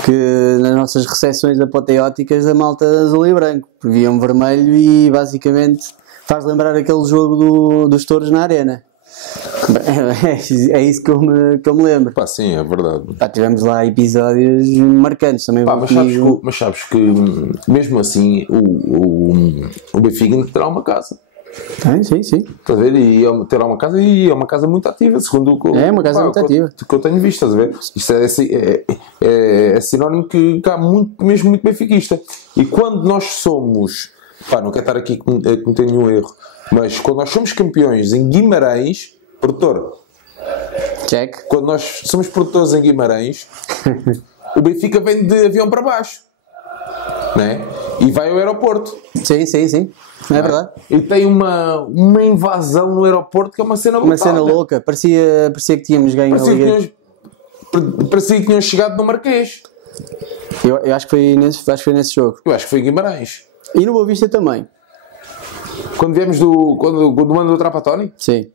Que nas nossas recepções apoteóticas a malta azul e branco, viam vermelho e basicamente faz lembrar aquele jogo dos touros na arena. É isso que eu me lembro. Pá, sim, é verdade. Pá, tivemos lá episódios marcantes também. Pá, mas sabes que mesmo assim o Benfica ainda terá uma casa. Sim. Estás a ver? E terá uma casa, e é uma casa muito ativa, segundo o que uma casa muito ativa. Que eu tenho visto, estás a ver? Isto é sinónimo que há mesmo muito benfiquista. E quando nós somos, pá, não quero estar aqui a cometer nenhum erro, mas quando nós somos campeões em Guimarães, produtor, check. Quando nós somos produtores em Guimarães, o Benfica vem de avião para baixo, né? E vai ao aeroporto. Sim. Não é verdade? E tem uma invasão no aeroporto que é uma cena brutal. Uma cena louca. Parecia que tínhamos ganho a Liga. Parecia que tínhamos chegado no Marquês. Eu acho que foi nesse jogo. Eu acho que foi em Guimarães. E no Boa Vista também. Quando viemos quando manda o Trapatoni? Sim.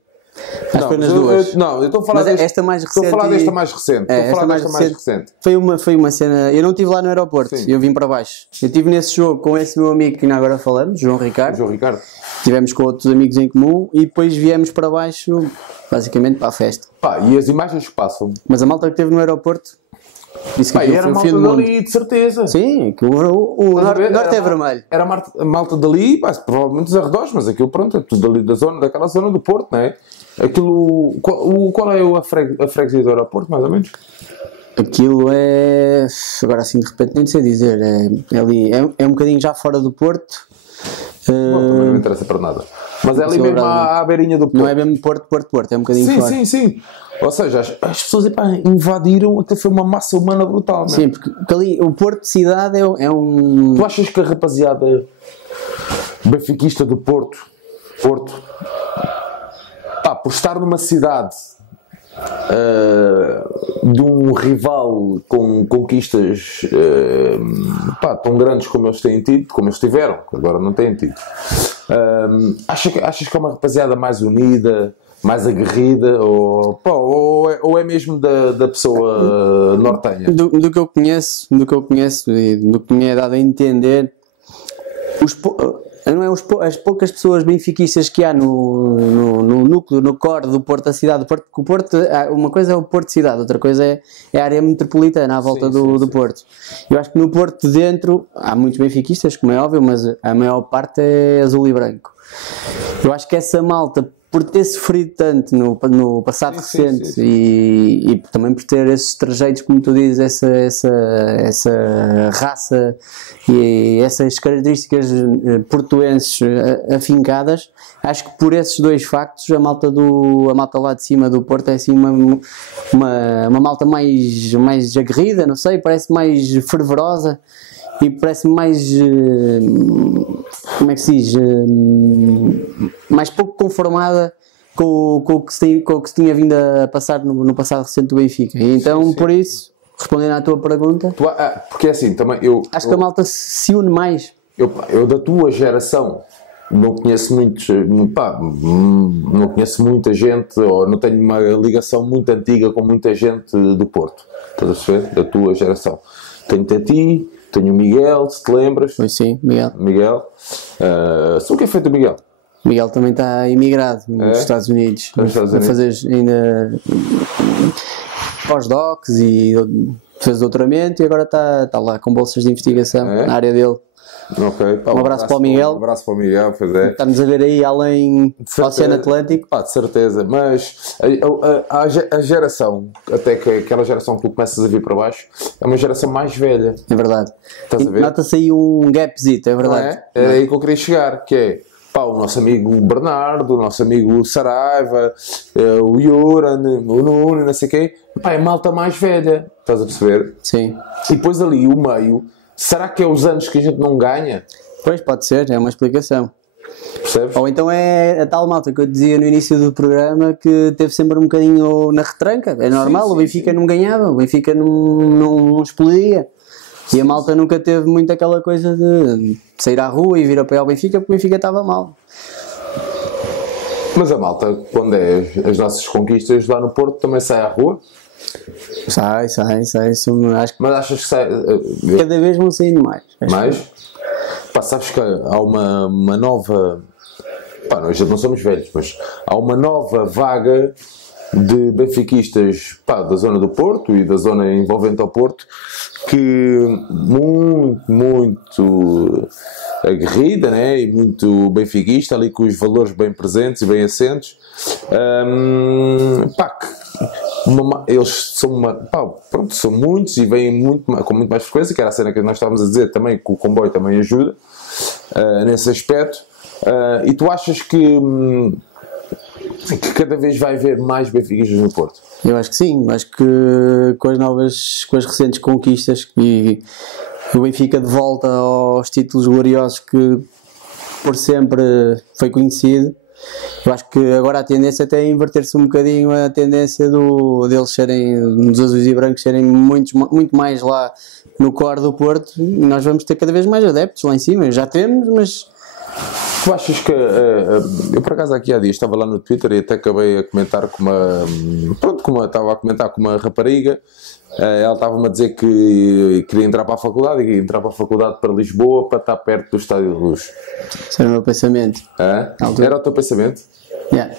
Acho que foi nas duas. Eu estou a falar desta mais recente. Estou a falar desta mais recente. Mais recente. Foi uma cena. Eu não estive lá no aeroporto, eu vim para baixo. Eu estive nesse jogo com esse meu amigo que ainda agora falamos, João Ricardo. Estivemos com outros amigos em comum e depois viemos para baixo, basicamente para a festa. Pá, e as imagens que passam. Mas a malta que esteve no aeroporto disse que era foi o fim do malta dali, de certeza. Sim, que o norte é vermelho. Era a malta dali, pá, provavelmente os arredores, mas aquilo pronto, é tudo ali daquela zona do Porto, não é? Aquilo, qual é a freguesia do aeroporto, mais ou menos? Aquilo é, agora assim de repente nem sei dizer, é um bocadinho já fora do Porto. Também não interessa para nada. Mas é ali mesmo à beirinha do Porto. Não é mesmo Porto, é um bocadinho fora. Sim. Ou seja, as pessoas invadiram, aquilo foi uma massa humana brutal, não é? Sim, porque ali o Porto de cidade é um... Tu achas que a rapaziada benfiquista do Porto, pá, por estar numa cidade de um rival com conquistas pá, tão grandes como eles têm tido, como eles tiveram, que agora não têm tido, achas que é uma rapaziada mais unida, mais aguerrida, ou é mesmo da pessoa nortenha? Do que eu conheço e do que me é dado a entender, não é as poucas pessoas benfiquistas que há no núcleo, no core do Porto, da cidade do Porto, porque o Porto, uma coisa é o Porto cidade, outra coisa é a área metropolitana à volta do Porto. Eu acho que no Porto dentro há muitos benfiquistas, como é óbvio, mas a maior parte é azul e branco. Eu acho que essa malta, por ter sofrido tanto no passado recente e também por ter esses trajeitos, como tu dizes, essa raça e essas características portuenses afincadas, acho que por esses dois factos a malta lá de cima do Porto é assim uma malta mais aguerrida, não sei, parece mais fervorosa e parece-me mais, como é que se diz, mais pouco conformada com o que se tinha vindo a passar no passado recente do Benfica. E então, por isso, respondendo à tua pergunta, porque assim, também acho que a malta se une mais. Eu da tua geração não conheço não conheço muita gente, ou não tenho uma ligação muito antiga com muita gente do Porto, estás a perceber? Da tua geração. Tenho-te a ti, tenho o Miguel, se te lembras. Pois sim, Miguel. Sobre o que é feito o Miguel? Miguel também está imigrado nos Estados Unidos. A fazer ainda pós-docs e fez doutoramento e agora está lá com bolsas de investigação na área dele. Okay. Um abraço para o Miguel. Um abraço para o Miguel, pois é. Estamos a ver aí além do Oceano Atlântico. De certeza, mas a geração, até que aquela geração que tu começas a vir para baixo, é uma geração mais velha. É verdade. Estás a ver? Nota-se aí um gapzito, é verdade. Não é? É aí que eu queria chegar, que é o nosso amigo Bernardo, o nosso amigo Saraiva, o Yoran, o Nuno, não sei o quê. É malta mais velha, estás a perceber? Sim. E depois ali o meio, será que é os anos que a gente não ganha? Pois, pode ser, é uma explicação. Percebes? Ou então é a tal malta que eu dizia no início do programa que teve sempre um bocadinho na retranca. É normal, o Benfica não ganhava, o Benfica não explodia. E a malta nunca teve muito aquela coisa de sair à rua e vir apoiar o Benfica porque o Benfica estava mal. Mas a malta, quando é as nossas conquistas lá no Porto, também sai à rua? Sai. Acho que mas achas que sai... cada vez vão saindo mais. Mais? Pá, sabes que há uma nova... Pá, nós já não somos velhos, mas há uma nova vaga de benfiquistas da zona do Porto e da zona envolvente ao Porto que muito aguerrida, né? E muito benfiquista, ali com os valores bem presentes e bem assentos. Eles são muitos e vêm com muito mais frequência, que era a cena que nós estávamos a dizer também, que o comboio também ajuda nesse aspecto. E tu achas que cada vez vai haver mais benfiquistas no Porto? Eu acho que sim, acho que com as recentes conquistas e o Benfica de volta aos títulos gloriosos que por sempre foi conhecido, eu acho que agora a tendência até é inverter-se um bocadinho a tendência deles serem, dos azuis e brancos serem muito mais lá no core do Porto, e nós vamos ter cada vez mais adeptos lá em cima, já temos, mas... Tu achas que... eu por acaso aqui há dias estava lá no Twitter e até acabei a comentar com uma rapariga. Ela estava-me a dizer que queria entrar para a faculdade e queria entrar para a faculdade para Lisboa para estar perto do Estádio da Luz. Isso era o meu pensamento. Era o teu pensamento? Yeah.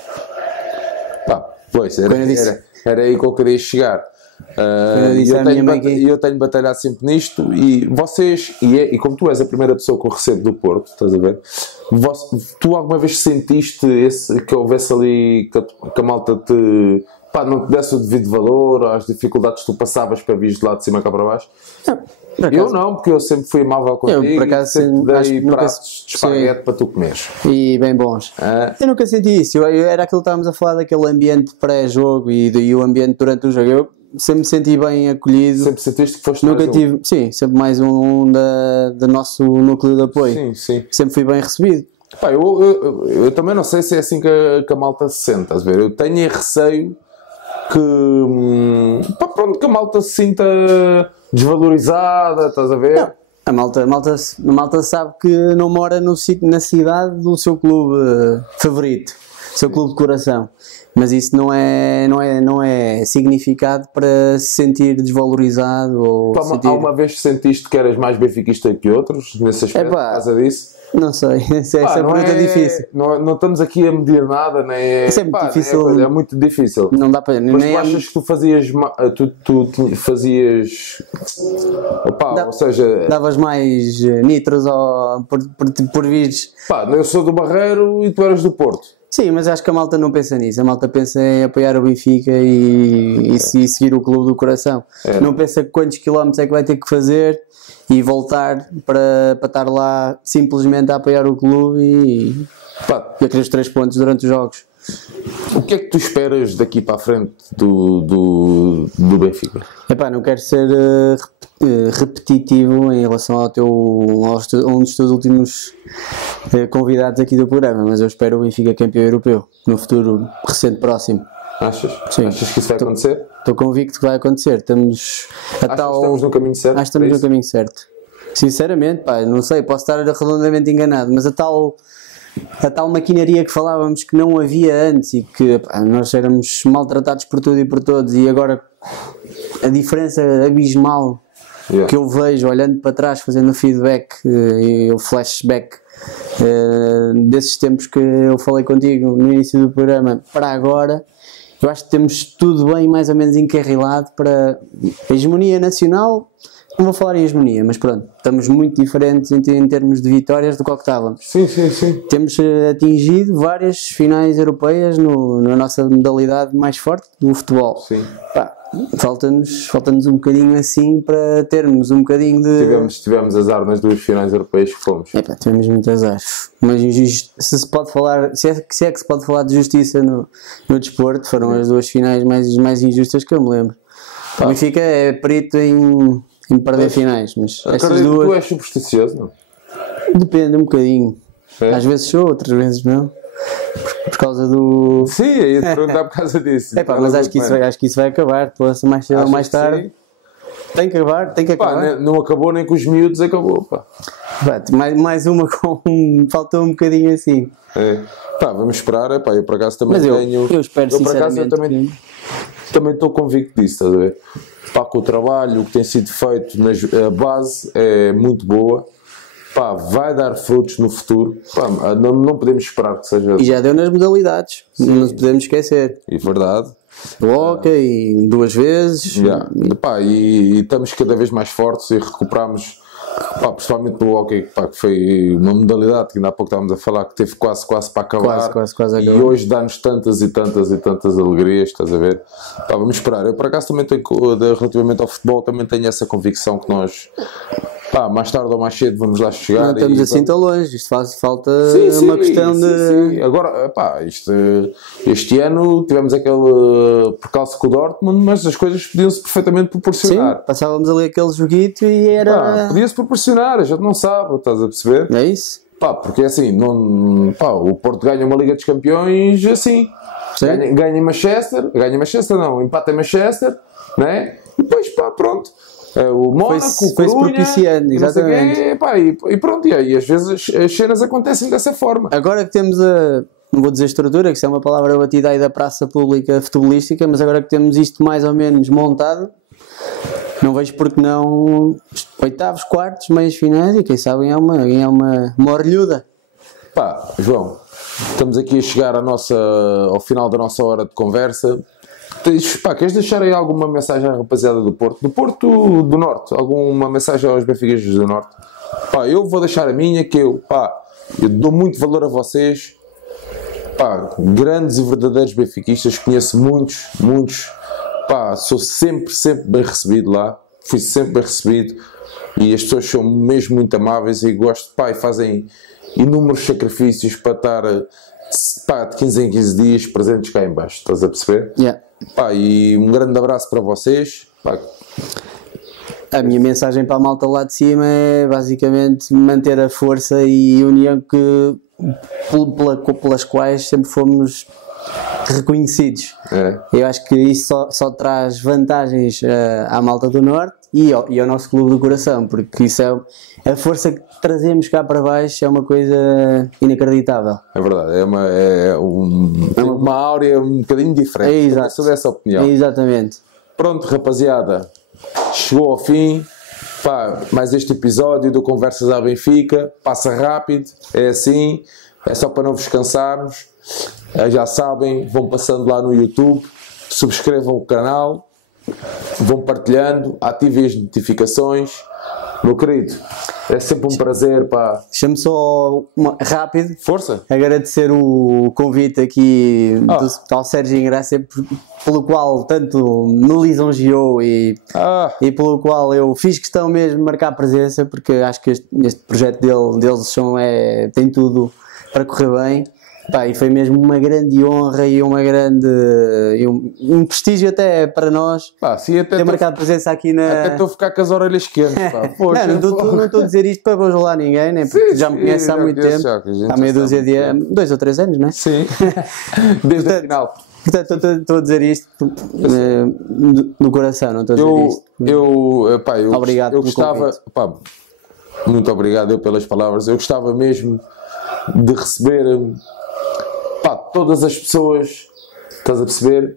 Pois, era aí que eu queria chegar. Eu tenho batalhado sempre nisto e vocês, e como tu és a primeira pessoa que eu recebo do Porto, estás a ver? Tu alguma vez sentiste que houvesse ali que a malta não te desse o devido valor às dificuldades que tu passavas para vir de lá de cima cá para baixo? Eu não, porque eu sempre fui amável contigo e sempre dei pratos de esparguete para tu comeres. E bem bons. Eu nunca senti isso. Era aquilo que estávamos a falar, daquele ambiente pré-jogo e o ambiente durante o jogo. Eu sempre me senti bem acolhido. Sempre sentiste que foste nunca tive, sim, sempre mais um do nosso núcleo de apoio. Sim. Sempre fui bem recebido. Eu também não sei se é assim que a malta se sente, estás a ver? Eu tenho receio que a malta se sinta desvalorizada, estás a ver? Não. A malta sabe que não mora na cidade do seu clube favorito, seu clube de coração. Mas isso não é significado para se sentir desvalorizado ou Alguma vez sentiste que eras mais benfiquista que outros nesse aspecto, por causa disso? Não sei, essa é a pergunta difícil. Não estamos aqui a medir nada, nem Isso é muito difícil. É muito difícil. Não dá para. Mas tu achas que tu fazias. Tu fazias. Ou seja. Davas mais nitros por vires. Eu sou do Barreiro e tu eras do Porto. Sim, mas acho que a malta não pensa nisso. A malta pensa em apoiar o Benfica e seguir o clube do coração. Não pensa quantos quilómetros é que vai ter que fazer e voltar para estar lá simplesmente a apoiar o clube e a querer os 3 pontos durante os jogos. O que é que tu esperas daqui para a frente do Benfica? Não quero ser repetitivo em relação a um dos teus últimos convidados aqui do programa, mas eu espero o Benfica campeão europeu no futuro recente próximo. Achas? Sim. Achas que isso vai acontecer? Estou convicto que vai acontecer. Estamos no caminho certo? Acho que estamos no caminho certo. Sinceramente, não sei, posso estar redondamente enganado, mas a tal maquinaria que falávamos que não havia antes e que nós éramos maltratados por tudo e por todos, e agora a diferença abismal que eu vejo olhando para trás, fazendo o feedback e o flashback desses tempos que eu falei contigo no início do programa para agora, eu acho que temos tudo bem mais ou menos encarrilado para a hegemonia nacional. Não vou falar em hegemonia, mas pronto, estamos muito diferentes em termos de vitórias do que estávamos. Sim. Temos atingido várias finais europeias na nossa modalidade mais forte, no futebol. Sim. Falta-nos um bocadinho assim para termos um bocadinho de... Tivemos azar nas 2 finais europeias que fomos. Tivemos muito azar. Mas se pode falar, se é que se pode falar de justiça no desporto, foram as 2 finais mais injustas que eu me lembro. O Benfica é perito em perder finais, mas essas duas... Tu és supersticioso, não? Depende um bocadinho. Às vezes sou, outras vezes não. Por causa do... Sim, ia te perguntar por causa disso. Mas acho que isso vai acabar, mais cedo ou mais tarde. Sim. Tem que acabar. Não acabou nem com os miúdos, acabou. Mais uma faltou um bocadinho assim. Vamos esperar. Eu por acaso também tenho... Eu espero sinceramente. Também estou convicto disso, estás a ver? Com o trabalho que tem sido feito, a base é muito boa. Vai dar frutos no futuro. Não podemos esperar que seja... E já deu nas modalidades. Sim. Não nos podemos esquecer. É verdade. Ok, 2 vezes. E estamos cada vez mais fortes e recuperamos, principalmente no hockey, que foi uma modalidade que ainda há pouco estávamos a falar, que teve quase para acabar. Quase e hoje dá-nos tantas alegrias, estás a ver? Vamos esperar. Eu por acaso também tenho, relativamente ao futebol, também tenho essa convicção que nós... mais tarde ou mais cedo vamos lá chegar. Não estamos assim tão longe, isto faz falta uma questão de... Sim. Agora, este ano tivemos aquele percalço com o Dortmund, mas as coisas podiam-se perfeitamente proporcionar. Sim, passávamos ali aquele joguito e era... Podia-se proporcionar, a gente não sabe, estás a perceber? É isso? Porque assim, o Porto ganha uma Liga dos Campeões assim, ganha em Manchester, empata em Manchester, né? E depois, pronto. O Mónaco, o Corunha, propiciando, exatamente. E pronto, e às vezes as cenas acontecem dessa forma. Agora que temos não vou dizer estrutura, que isso é uma palavra batida aí da praça pública futebolística, mas agora que temos isto mais ou menos montado, não vejo porque não 8º, 4º, meias finais e quem sabe é uma orelhuda. João, estamos aqui a chegar ao final da nossa hora de conversa. Queres deixar aí alguma mensagem à rapaziada do Porto? Do Porto do Norte? Alguma mensagem aos benfiquistas do Norte? Eu vou deixar a minha, que eu dou muito valor a vocês. Grandes e verdadeiros benfiquistas, conheço muitos. Sou sempre bem recebido lá. Fui sempre bem recebido. E as pessoas são mesmo muito amáveis e gosto, e fazem inúmeros sacrifícios para estar de 15 em 15 dias presentes cá em baixo. Estás a perceber? Yeah. E um grande abraço para vocês. A minha mensagem para a malta lá de cima é basicamente manter a força e união pelas quais sempre fomos reconhecidos. Eu acho que isso só traz vantagens à malta do Norte e ao nosso clube do coração, porque isso é a força que trazemos cá para baixo, é uma coisa inacreditável. É verdade, é uma áurea um bocadinho diferente. Sou dessa opinião. Exatamente. Pronto, rapaziada, chegou ao fim. Pá, mais este episódio do Conversas à Benfica. Passa rápido, é assim, é só para não vos cansarmos. Já sabem, vão passando lá no YouTube, subscrevam o canal, vão partilhando, ativem as notificações. Meu querido, é sempre um prazer, pá. Deixa-me só rápido Força! agradecer o convite aqui ao Sérgio Ingrácia, pelo qual tanto me lisonjeou e pelo qual eu fiz questão mesmo de marcar presença, porque acho que este projeto deles tem tudo para correr bem. Pá, e foi mesmo uma grande honra e um prestígio até para nós ter marcado presença aqui na... Até estou a ficar com as orelhas quentes, pá. Poxa, não estou a dizer isto para bajular ninguém, né? Porque já me conhece há muito tempo, há meia dúzia de anos, 2 ou 3 anos, não é? Sim, desde o final. Portanto, estou a dizer isto no coração, não estou a dizer isto. Obrigado eu gostava, pá, muito obrigado pelas palavras. Eu gostava mesmo de receber, pá, todas as pessoas, estás a perceber,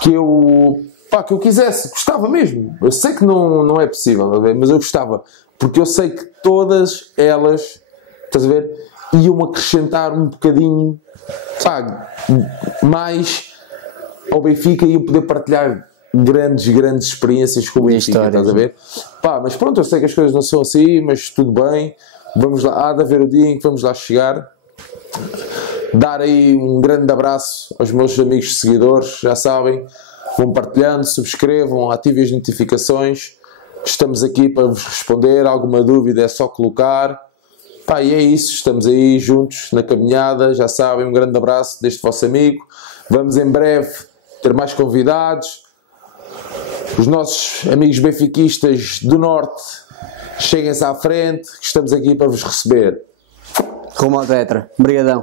que eu quisesse, gostava mesmo. Eu sei que não é possível, mas eu gostava, porque eu sei que todas elas, estás a ver, iam acrescentar um bocadinho, pá, mais ao Benfica e iam poder partilhar grandes experiências com o Benfica, estás a ver? Pá, mas pronto, eu sei que as coisas não são assim, mas tudo bem, vamos lá, há de haver o dia em que vamos lá chegar. Dar aí um grande abraço aos meus amigos seguidores, já sabem, vão partilhando, subscrevam, ativem as notificações, estamos aqui para vos responder, alguma dúvida é só colocar. Pá, e é isso, estamos aí juntos na caminhada, já sabem, um grande abraço deste vosso amigo. Vamos em breve ter mais convidados, os nossos amigos benfiquistas do Norte, cheguem-se à frente, que estamos aqui para vos receber. Rumo ao Tetra. Obrigadão.